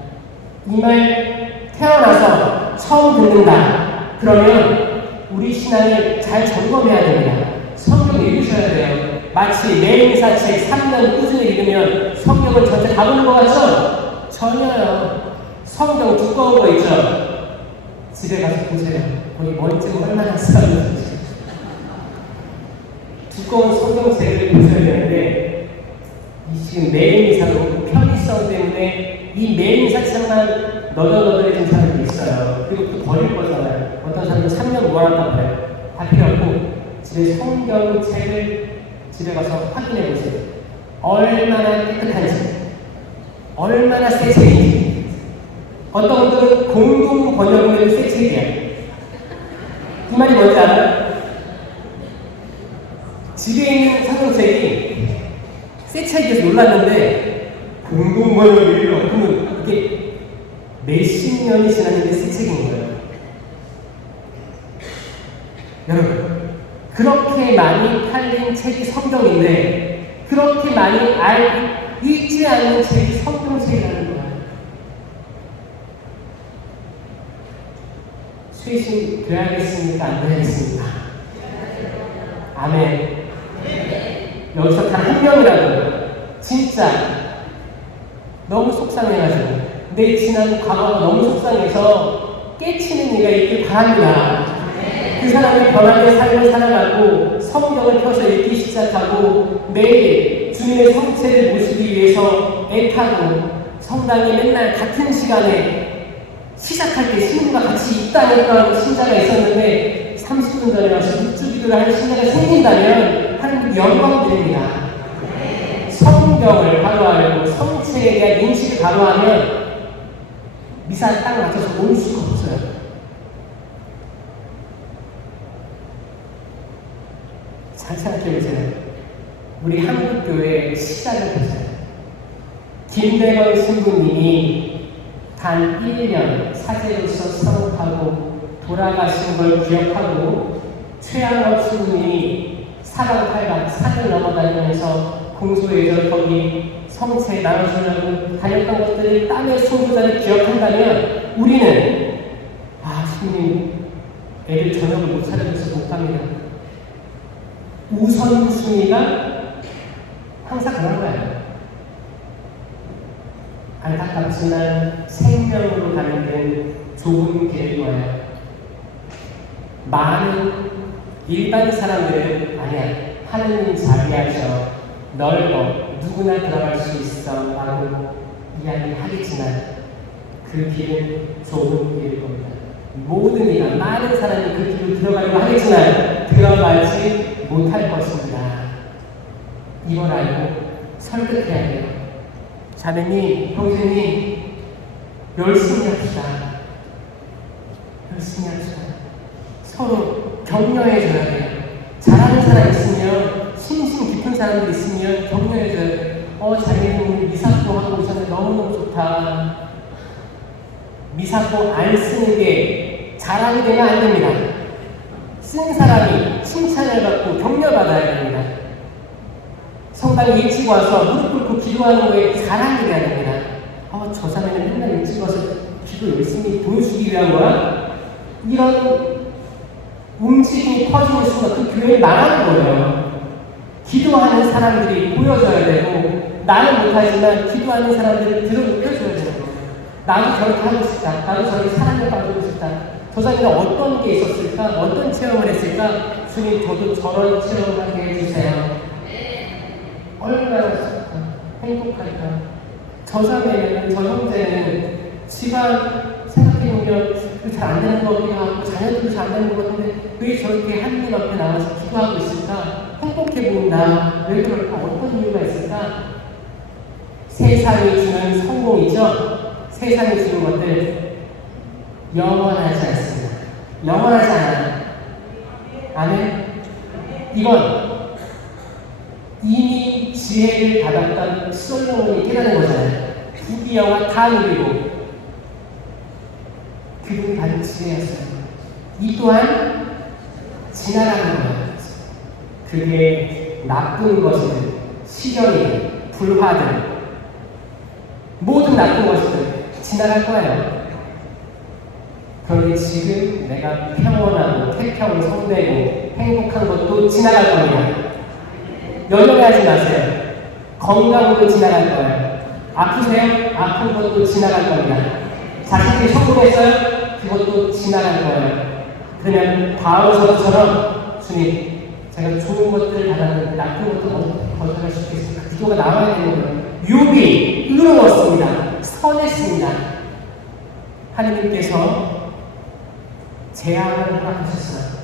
이 말 태어나서 처음 듣는다. 그러면 우리 신앙을 잘 점검해야 됩니다. 성경 읽으셔야 돼요. 마치 매일사책 3년 꾸준히 읽으면 성경을 전체 다 보는 것 같죠? 전혀요. 성경 두꺼운 거 있죠? 집에 가서 보세요. 거기 먼지가 얼마나 쌓여있는지. 두꺼운 성경책을 보셔야 되는데 지금 매일사로 편의성 때문에 이 매일사책만 너덜너덜해진 사람들이 있어요. 그리고 또 버릴 거잖아요. 어떤 사람은 3년 모아놨다 버려요. 다 필요 없고 집에 성경책을 집에 가서 확인해 보세요. 얼마나 깨끗한지, 얼마나 새 책인지. 어떤 분들은 공동 번역으로 새 책이야. 이 말이 뭔지 알아요? 집에 있는 성경책이 새 책에서 놀랐는데 공동 번역이에요. 그러면 이게 몇십 년이 지났는데 새 책인 거예요. 여러분, 그렇게 많이 팔린 책이 성경인데 그렇게 많이 읽지 않는 책이 성경책이라는 거예요. 쇄신 돼야겠습니까? 안 돼야겠습니까? 아멘. 여기서 단 한 명이라도 진짜 너무 속상해가지고 내 지난 과거가 너무 속상해서 깨치는 이가 있길 바랍니다. 그 사람이 변화된 삶을 살아가고 성경을 펴서 읽기 시작하고 매일 주님의 성체를 모시기 위해서 애타고 성당에 맨날 같은 시간에 시작할 때 신부가 같이 입당했던 신자가 있었는데 30분 전에 와서 묵주기도를 하는 신자가 생긴다면 하나님께 영광 드립니다. 성경을 바로하려고 성체에 대한 인식을 바로하면 미사에 딱 맞춰서 올 수가 없어요. 잘 생각해 보세요. 우리 한국교회의 시작을 보세요. 김대건 신부님이 단 1년 사제로서 사업하고 돌아가신 걸 기억하고 최양업 신부님이 사방팔방 산을 넘어다니면서 공소예절 거기 성체 나눠주려고 다녔던 것들을 땀의 승부자를 기억한다면 우리는 신부님 애들 저녁을 못 차려줘서 못 갑니다. 우선순위가 항상 그런 거예요. 안타깝지만 생명으로 가는 데는 좁은 길일 거예요. 많은 일반 사람들은 아니야, 하느님 자비하셔, 넓어, 누구나 들어갈 수 있어 라고 이야기하겠지만 그 길은 좁은 길일 겁니다. 모든 이가 많은 사람이 그 길로 들어가려고 하겠지만 들어가지 못할 것입니다. 이걸 알고 설득해야 돼요. 자매님, 형제님, 열심히 합시다. 열심히 합시다. 서로 격려해줘야 돼요. 잘하는 사람 있으면, 심심 깊은 사람들 있으면 격려해줘야 돼요. 자매님 오늘 미사포 하고 오셨는데 너무너무 좋다. 미사포 안 쓰는 게 잘하게 되면 안 됩니다. 쓴 사람이 칭찬을 받고 격려받아야 됩니다. 성당에 일찍 와서 무릎 꿇고 기도하는 거에 자랑이 돼야 됩니다. 저 사람은 맨날 일찍 와서 기도 열심히 보여주기 위한 거야? 이런 움직임이 퍼지는 순간 그 교회를 망하는 거예요. 기도하는 사람들이 보여져야 되고 나는 못하지만 기도하는 사람들을 들어눕혀줘야 되는 거예요. 나도 저렇게 하고 싶다. 나도 저렇게 사랑을 받고 싶다. 저 사람은 어떤 게 있었을까? 어떤 체험을 했을까? 주님 저도 저런 체험을 하게 해주세요. 얼마나 행복할까? 저 자매는, 저 형제는 집안 생각해보면 잘 안 되는 것 같기도 하고 자녀들도 잘 안 되는 것 같은데 왜 저렇게 하느님 앞에 나와서 기도하고 있을까? 행복해 보인다. 왜 그럴까? 어떤 이유가 있을까? 세상이 주는 성공이죠? 세상이 주는 것들 영원하지 않습니다. 영원하지 않아요. 아멘? 이건 이미 지혜를 받았던 솔로몬이 깨닫는 거잖아요. 부귀영화 다 누리고 그분이 받은 지혜였어요. 이 또한 지나가는 거예요. 그게 나쁜 것이든 시련이든 불화든 모든 나쁜 것이든 지나갈 거예요. 그런데 지금 내가 평온하고 태평 성대고 행복한 것도 지나갈 겁니다. 연연하지 마세요. 건강으로 지나갈 거예요. 아프세요? 아픈 것도 지나갈 겁니다. 자식들이 성공했어요? 그것도 지나갈 거예요. 그러면 다음서처럼 주님, 제가 좋은 것들을 받았는데 나쁜 것도 어떻게 거절할 수 있겠습니까? 기도가 나와야 되는 거예요. 욥이 의로웠습니다. 선했습니다. 하느님께서 재앙을 허락하셨어요.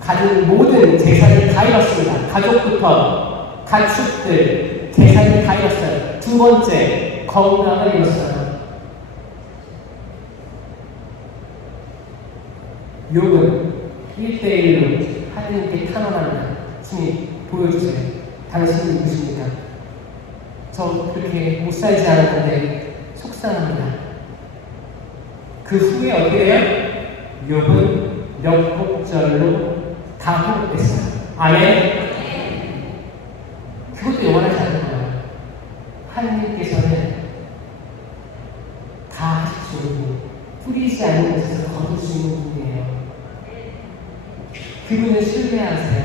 가진 모든 재산을 다 잃었습니다. 가족부터 가축들 재산을 다 잃었어요. 두 번째, 건강을 잃었어요. 욥은 1대1로 하느님께 탄원합니다. 주님 보여주세요. 당신은 누구십니까? 저 그렇게 못 살지 않았는데 속상합니다. 그 후에 어떻게 해요? 욥은 몇 곡절로 다 회복됐어요. 아멘? 그것도 영원하지 않는 거예요. 하느님께서는 다 하시고 뿌리지 않는 곳에서 거둘 수 있는 분이에요. 그분을 신뢰하세요.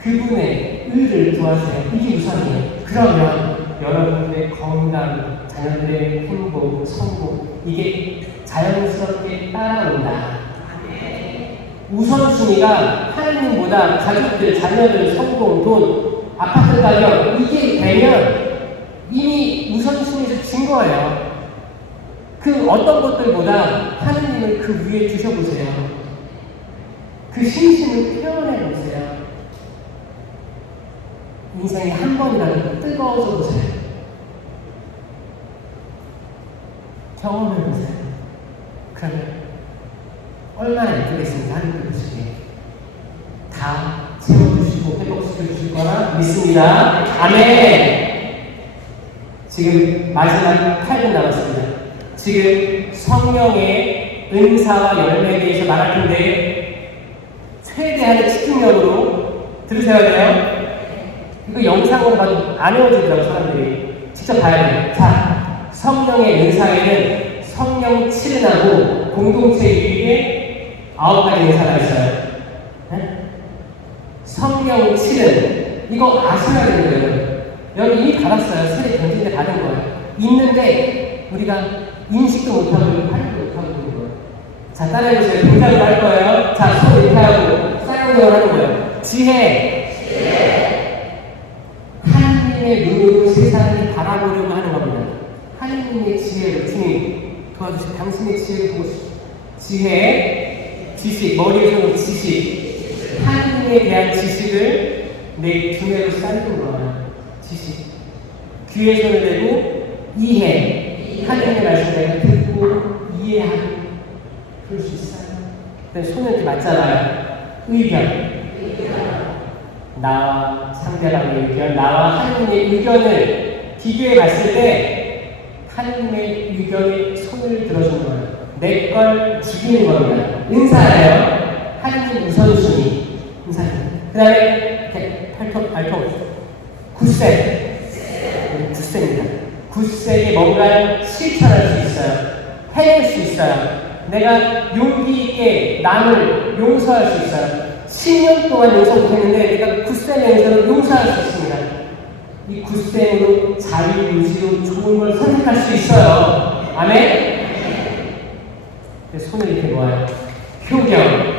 그분의 의를 구하세요. 이게 우선이에요. 그러면 여러분의 건강, 자녀들의 행복, 성공 이게 자연스럽게 따라온다. 우선순위가 하나님보다 가족들, 자녀들, 성공, 돈, 아파트 가격 이게 되면 이미 우선순위에서 진 거예요. 그 어떤 것들보다 하나님을 그 위에 두셔보세요. 그 신심을 표현해 보세요. 인생에 한 번이라도 뜨거워져 보세요. 경험해 보세요. 그러면 얼마나 예쁘겠습니까? 하나님께 보시기에 다 채워주시고 회복시켜주실 거라 믿습니다. 아멘. 지금 마지막 8분 남았습니다. 지금 성령의 은사와 열매에 대해서 말할 텐데 최대한의 집중력으로 들으셔야 돼요. 이거 영상으로 봐도 안 외워지더라고요, 사람들이. 직접 봐야 돼요. 자, 성령의 은사에는 성령 7은하고 공동체 유익에 9가지 은사가 있어요. 네? 성령 7은 이거 아셔야 되는 거예요. 여러분 이미 받았어요. 세례 견진때 받은 거예요. 있는데 우리가 인식도 못하고 활용도 못하고 있는 거예요. 자, 따라해보세요. 동작을 할 거예요. 자, 손 이렇게 하고 사용을 하는 거예요. 지혜. 하나님의 눈으로 세상을 바라보려고 하는 겁니다. 하나님의 지혜를 주님 도와주세요. 당신의 지혜를 보고 싶어요. 지혜, 지식, 머리에 서는 지식, 하나님에 대한 지식을 내 두뇌로 쌓는 거야. 지식. 귀에 손을 대고 이해, 하나님의 말씀을 듣고 이해하고 그럴 수 있어요. 근데 손을 이렇게 맞잖아요. 의견. 나와 상대방의 의견, 나와 하나님의 의견을 비교해 봤을 때 하나님의 의견에 손을 들어주는 거예요. 내 걸 죽이는 겁니다. 은사예요. 하나님 우선순위. 은사예요. 그 다음에 발톱. 굳세입니다. 굳세게 뭔가를 실천할 수 있어요. 해낼 수 있어요. 내가 용기 있게 남을 용서할 수 있어요. 10년 동안 용서 못했는데 내가 굳셈의 은사로 용서할 수 있습니다. 이 굳셈으로 자유의지로 좋은 걸 선택할 수 있어요. 아멘? 손을 이렇게 모아요. 효경.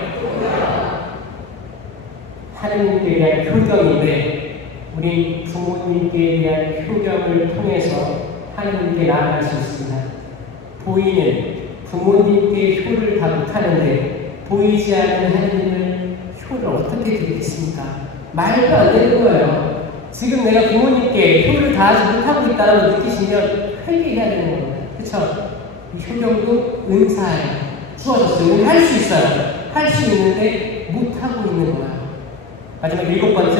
하나님께 대한 효경인데 우리 부모님께 대한 효경을 통해서 하나님께 나아갈 수 있습니다. 보이는 부모님께 효를 다 못하는데 보이지 않는 하나님을 효를 어떻게 드리겠습니까? 말도 안 되는 거예요. 지금 내가 부모님께 효를 다하지 못하고 있다고 느끼시면 회개해야 되는 겁니다. 그렇죠? 이 효경도 은사예요. 주어졌어요. 우리 할 수 있어요. 할 수 있는데 못하고 있는 거예요. 마지막 7번째,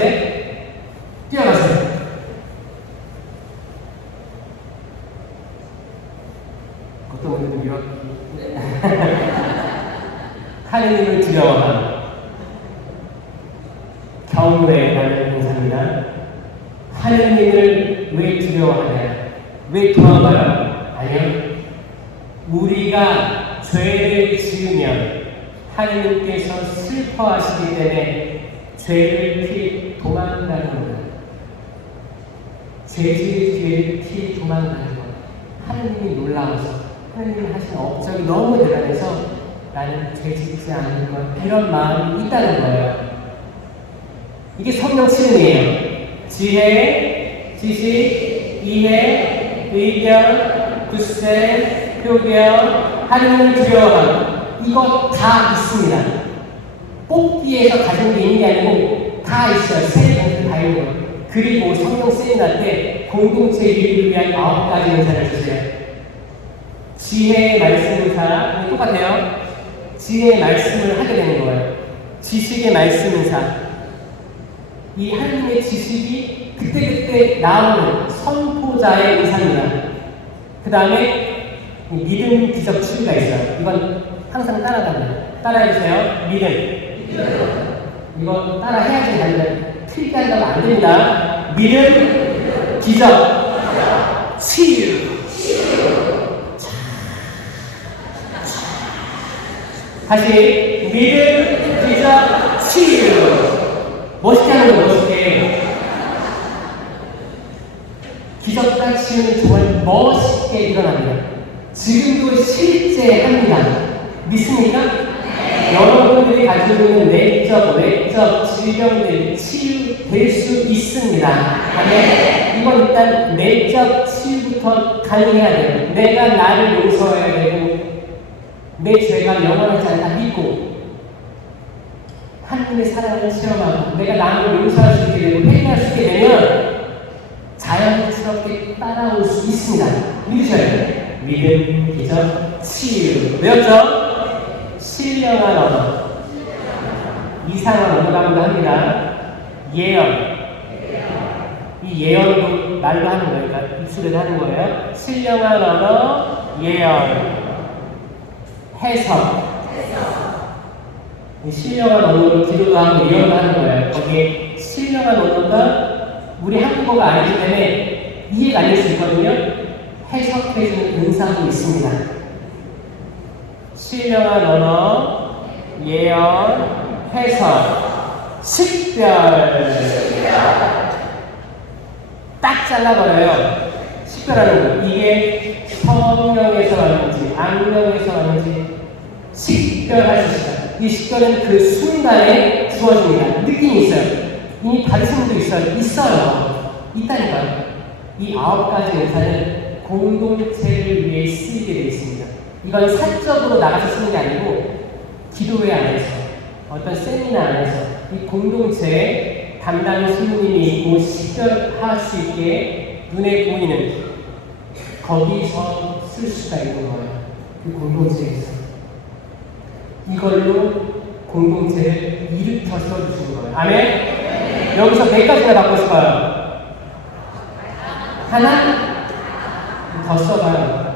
뛰어가세요. 어떤 분들은 이렇게 하느님을 두려워함. 경외라는 동사입니다. 하느님을 왜 두려워하냐? 왜 도망가요? 아니요. 우리가 죄를 지으면 하느님께서 슬퍼하시기 때문에 죄를 피해 도망가는 겁니다. 죄를 피해 도망가는 것. 하느님이 놀라워서 하느님이 하신 업적이 너무 대단해서 나는 죄 짓지 않는 것, 이런 마음이 있다는 거예요. 이게 성령 7은이에요. 지혜, 지식, 이해, 의견, 굳셈, 효경, 하느님을 두려워함. 이거 다 있습니다. 뽑기에서 가진 게 있는 게 아니고 다 있어요. 세 가지 다 있는 거예요. 그리고 성령 세미나때 공동체 유익을 위한 9가지 은사를 주세요. 지혜의 말씀 은사, 똑같아요. 지혜의 말씀을 하게 되는 거예요. 지식의 말씀 은사. 이 하나님의 지식이 그때그때 나오는 선포자의 은사입니다. 그 다음에 믿음, 기적, 치유가 있어요. 이건 항상 따라가요. 따라해주세요. 믿음. 이거 따라 해야지 되는데 틀리게 한다고 안 됩니다. 믿음, 기적, 치유. 다시 믿음, 기적, 치유. 멋있게 하는 거예요. 멋있게. 기적과 치유는 정말 멋있게 일어납니다. 지금도 실제 합니다. 믿습니까? 네. 여러분들이 가지고 있는 내적 질병들 치유될 수 있습니다. 아멘. 이건 일단 내적 치유부터 가능해야 돼요. 내가 나를 용서해야 되고 내 죄가 영원하지 않다 믿고 하나님의 사랑을 체험하고 내가 남을 용서할 수 있게 되고 회개할 수 있게 되면 자연스럽게 따라올 수 있습니다. 믿으셔야 돼요. 믿음, 기적, 치유. 외웠죠? 신령한 언어. 이상한 언어라고도 합니다. 예언. 이 예언도 말로 하는 거예요. 그러니까 입술에서 하는 거예요. 신령한 언어, 예언, 해석. 신령한 언어로 기도도 하고 예언도 하는 거예요. 거기에 신령한 언어가 우리 한국어가 아니기 때문에 이해가 안 될 수 있거든요. 해석해주는 은사도 있습니다. 신령한 언어, 예언, 해석, 식별. 딱 잘라버려요. 식별하는 거. 이게 성령에서 왔는지 악령에서 왔는지 식별할 수 있어요. 이 식별은 그 순간에 주어집니다. 느낌이 있어요. 이미 받으신 분도 있어요. 있다니까요. 이 9가지 은사는 공동체를 위해 쓰이게 되어 있습니다. 이건 사적으로 나가서 쓰는 게 아니고 기도회 안에서 어떤 세미나 안에서 이 공동체에 담당 신부님이 있고 식별할 수 있게 눈에 보이는 거기서 쓸 수가 있는 거예요. 그 공동체에서. 이걸로 공동체를 일으켜 세워주시는 거예요. 아멘? 여기서 몇 가지나 받고 싶어요? 하나? 더 써봐요.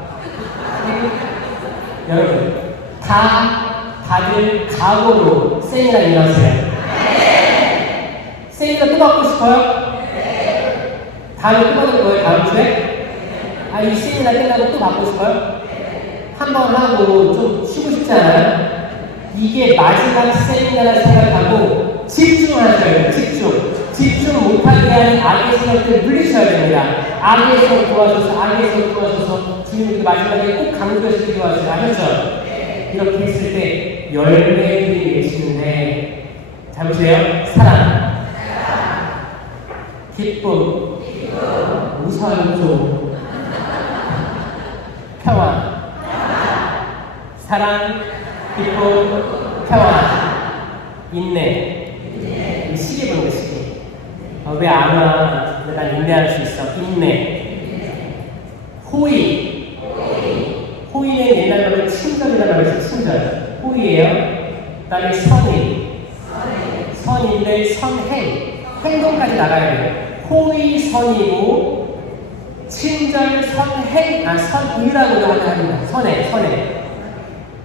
여러분, 다 다들 각오로 세미나 일하세요. 세미나 또 받고 싶어요? 다음에 또 받을 거예요? 다음 주에? 이 세미나 끝나고 또 받고 싶어요? 한 번 하고 좀 쉬고 싶지 않아요? 이게 마지막 세미나를 생각하고 집중하셔야 돼요. 집중 못하게 하는 악의 생각들을 물리셔야 됩니다. 악의 생각 도와줘서 주님께 마지막에 꼭 강조해서 기도하세요. 아셨죠? 이렇게 했을 때 열매들이 맺히는데 잘 보세요. 사랑, 기쁨, 우선조, 평화, 사랑, 기쁨, 평화, 인내. 시계 보는 거, 시계. 왜 안 와? 난 인내할 수 있어. 인내. 호의. 호의는 옛날로 친절이라고 말했어요. 친절. 호의예요. 그 다음에 선의. 선인데 선행. 행동까지 나가야 돼요. 호의, 선이고 친절, 선행, 선의라고 합니다. 선행.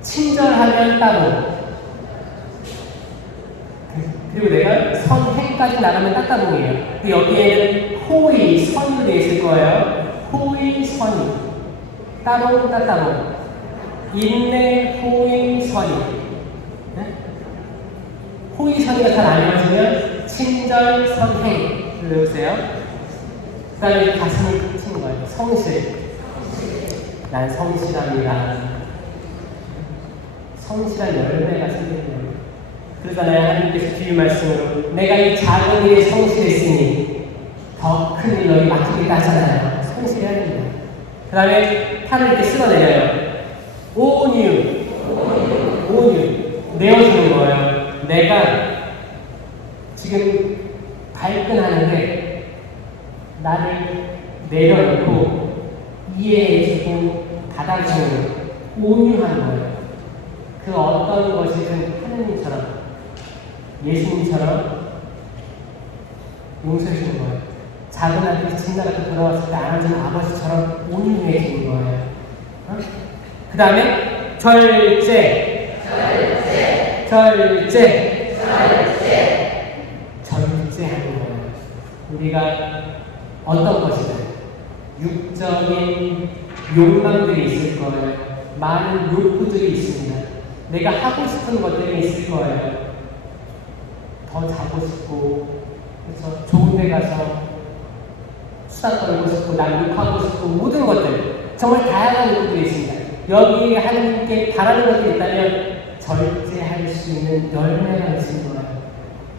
친절하면 따로. 그리고 내가 선행까지 나가면 따따봉이에요. 여기에는 호의, 선으로 되어 있을 거예요. 호의, 선의. 따봉, 따따봉. 인내, 호의, 선의. 네? 호의, 선의가 잘 안 이루어지면 친절, 선행. 외우세요. 그 다음에 가슴을 펼치는 거예요. 성실. 난 성실합니다. 성실한 열매가 생기는 거예요. 그러잖아요. 하나님께서 주신 말씀으로 내가 이 작은 일에 성실했으니 더 큰 일 너희 맡기겠다 하잖아요. 성실해야 됩니다. 그 다음에 팔을 이렇게 쓸어내려요. 온유 내어주는 거예요. 내가 지금 발끈하는데 나를 내려놓고 이해해주고 받아주는 온유한 거예요. 그 어떤 것이든 하느님처럼 예수님처럼 용서해주는 거예요. 작은 아들이 집 나가서 돌아왔을 때 안아주는 아버지처럼 온유해지는 거예요. 그 다음에 절제하는 거예요. 우리가 어떤 것이든 육적인 욕망들이 있을 거예요. 많은 욕구들이 있습니다. 내가 하고 싶은 것들이 있을 거예요. 더 자고 싶고, 그래서 좋은 데 가서 수다 떨고 싶고, 남욕하고 싶고, 모든 것들, 정말 다양한 욕구들이 있습니다. 여기 하나님께 바라는 것들이 있다면 절제할 수 있는 열매가 있는 거예요.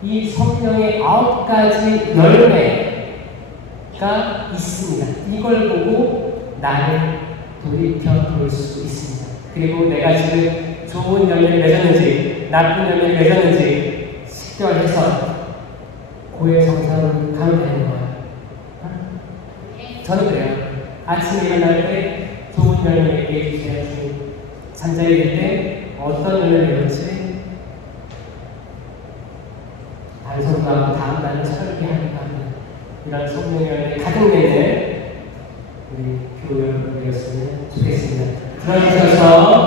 이 성령의 9가지 열매가 있습니다. 이걸 보고 나를 돌이켜 볼 수 있습니다. 그리고 내가 지금 좋은 열매를 맺었는지 나쁜 열매를 맺었는지 식별해서 고해성사로 가면 되는 거예요. 저는 그래요. 아침에 일어날 때 좋은 열매 얘기해 주세요. 잠자리 들 때 어떤 열매를 맺었지? 반성과 기도하고 다음 날은 설계하기도 합니다. 이런 성령의 열매 가득 내는 우리 교회 여러분이었으면 좋겠습니다. 들어주셔서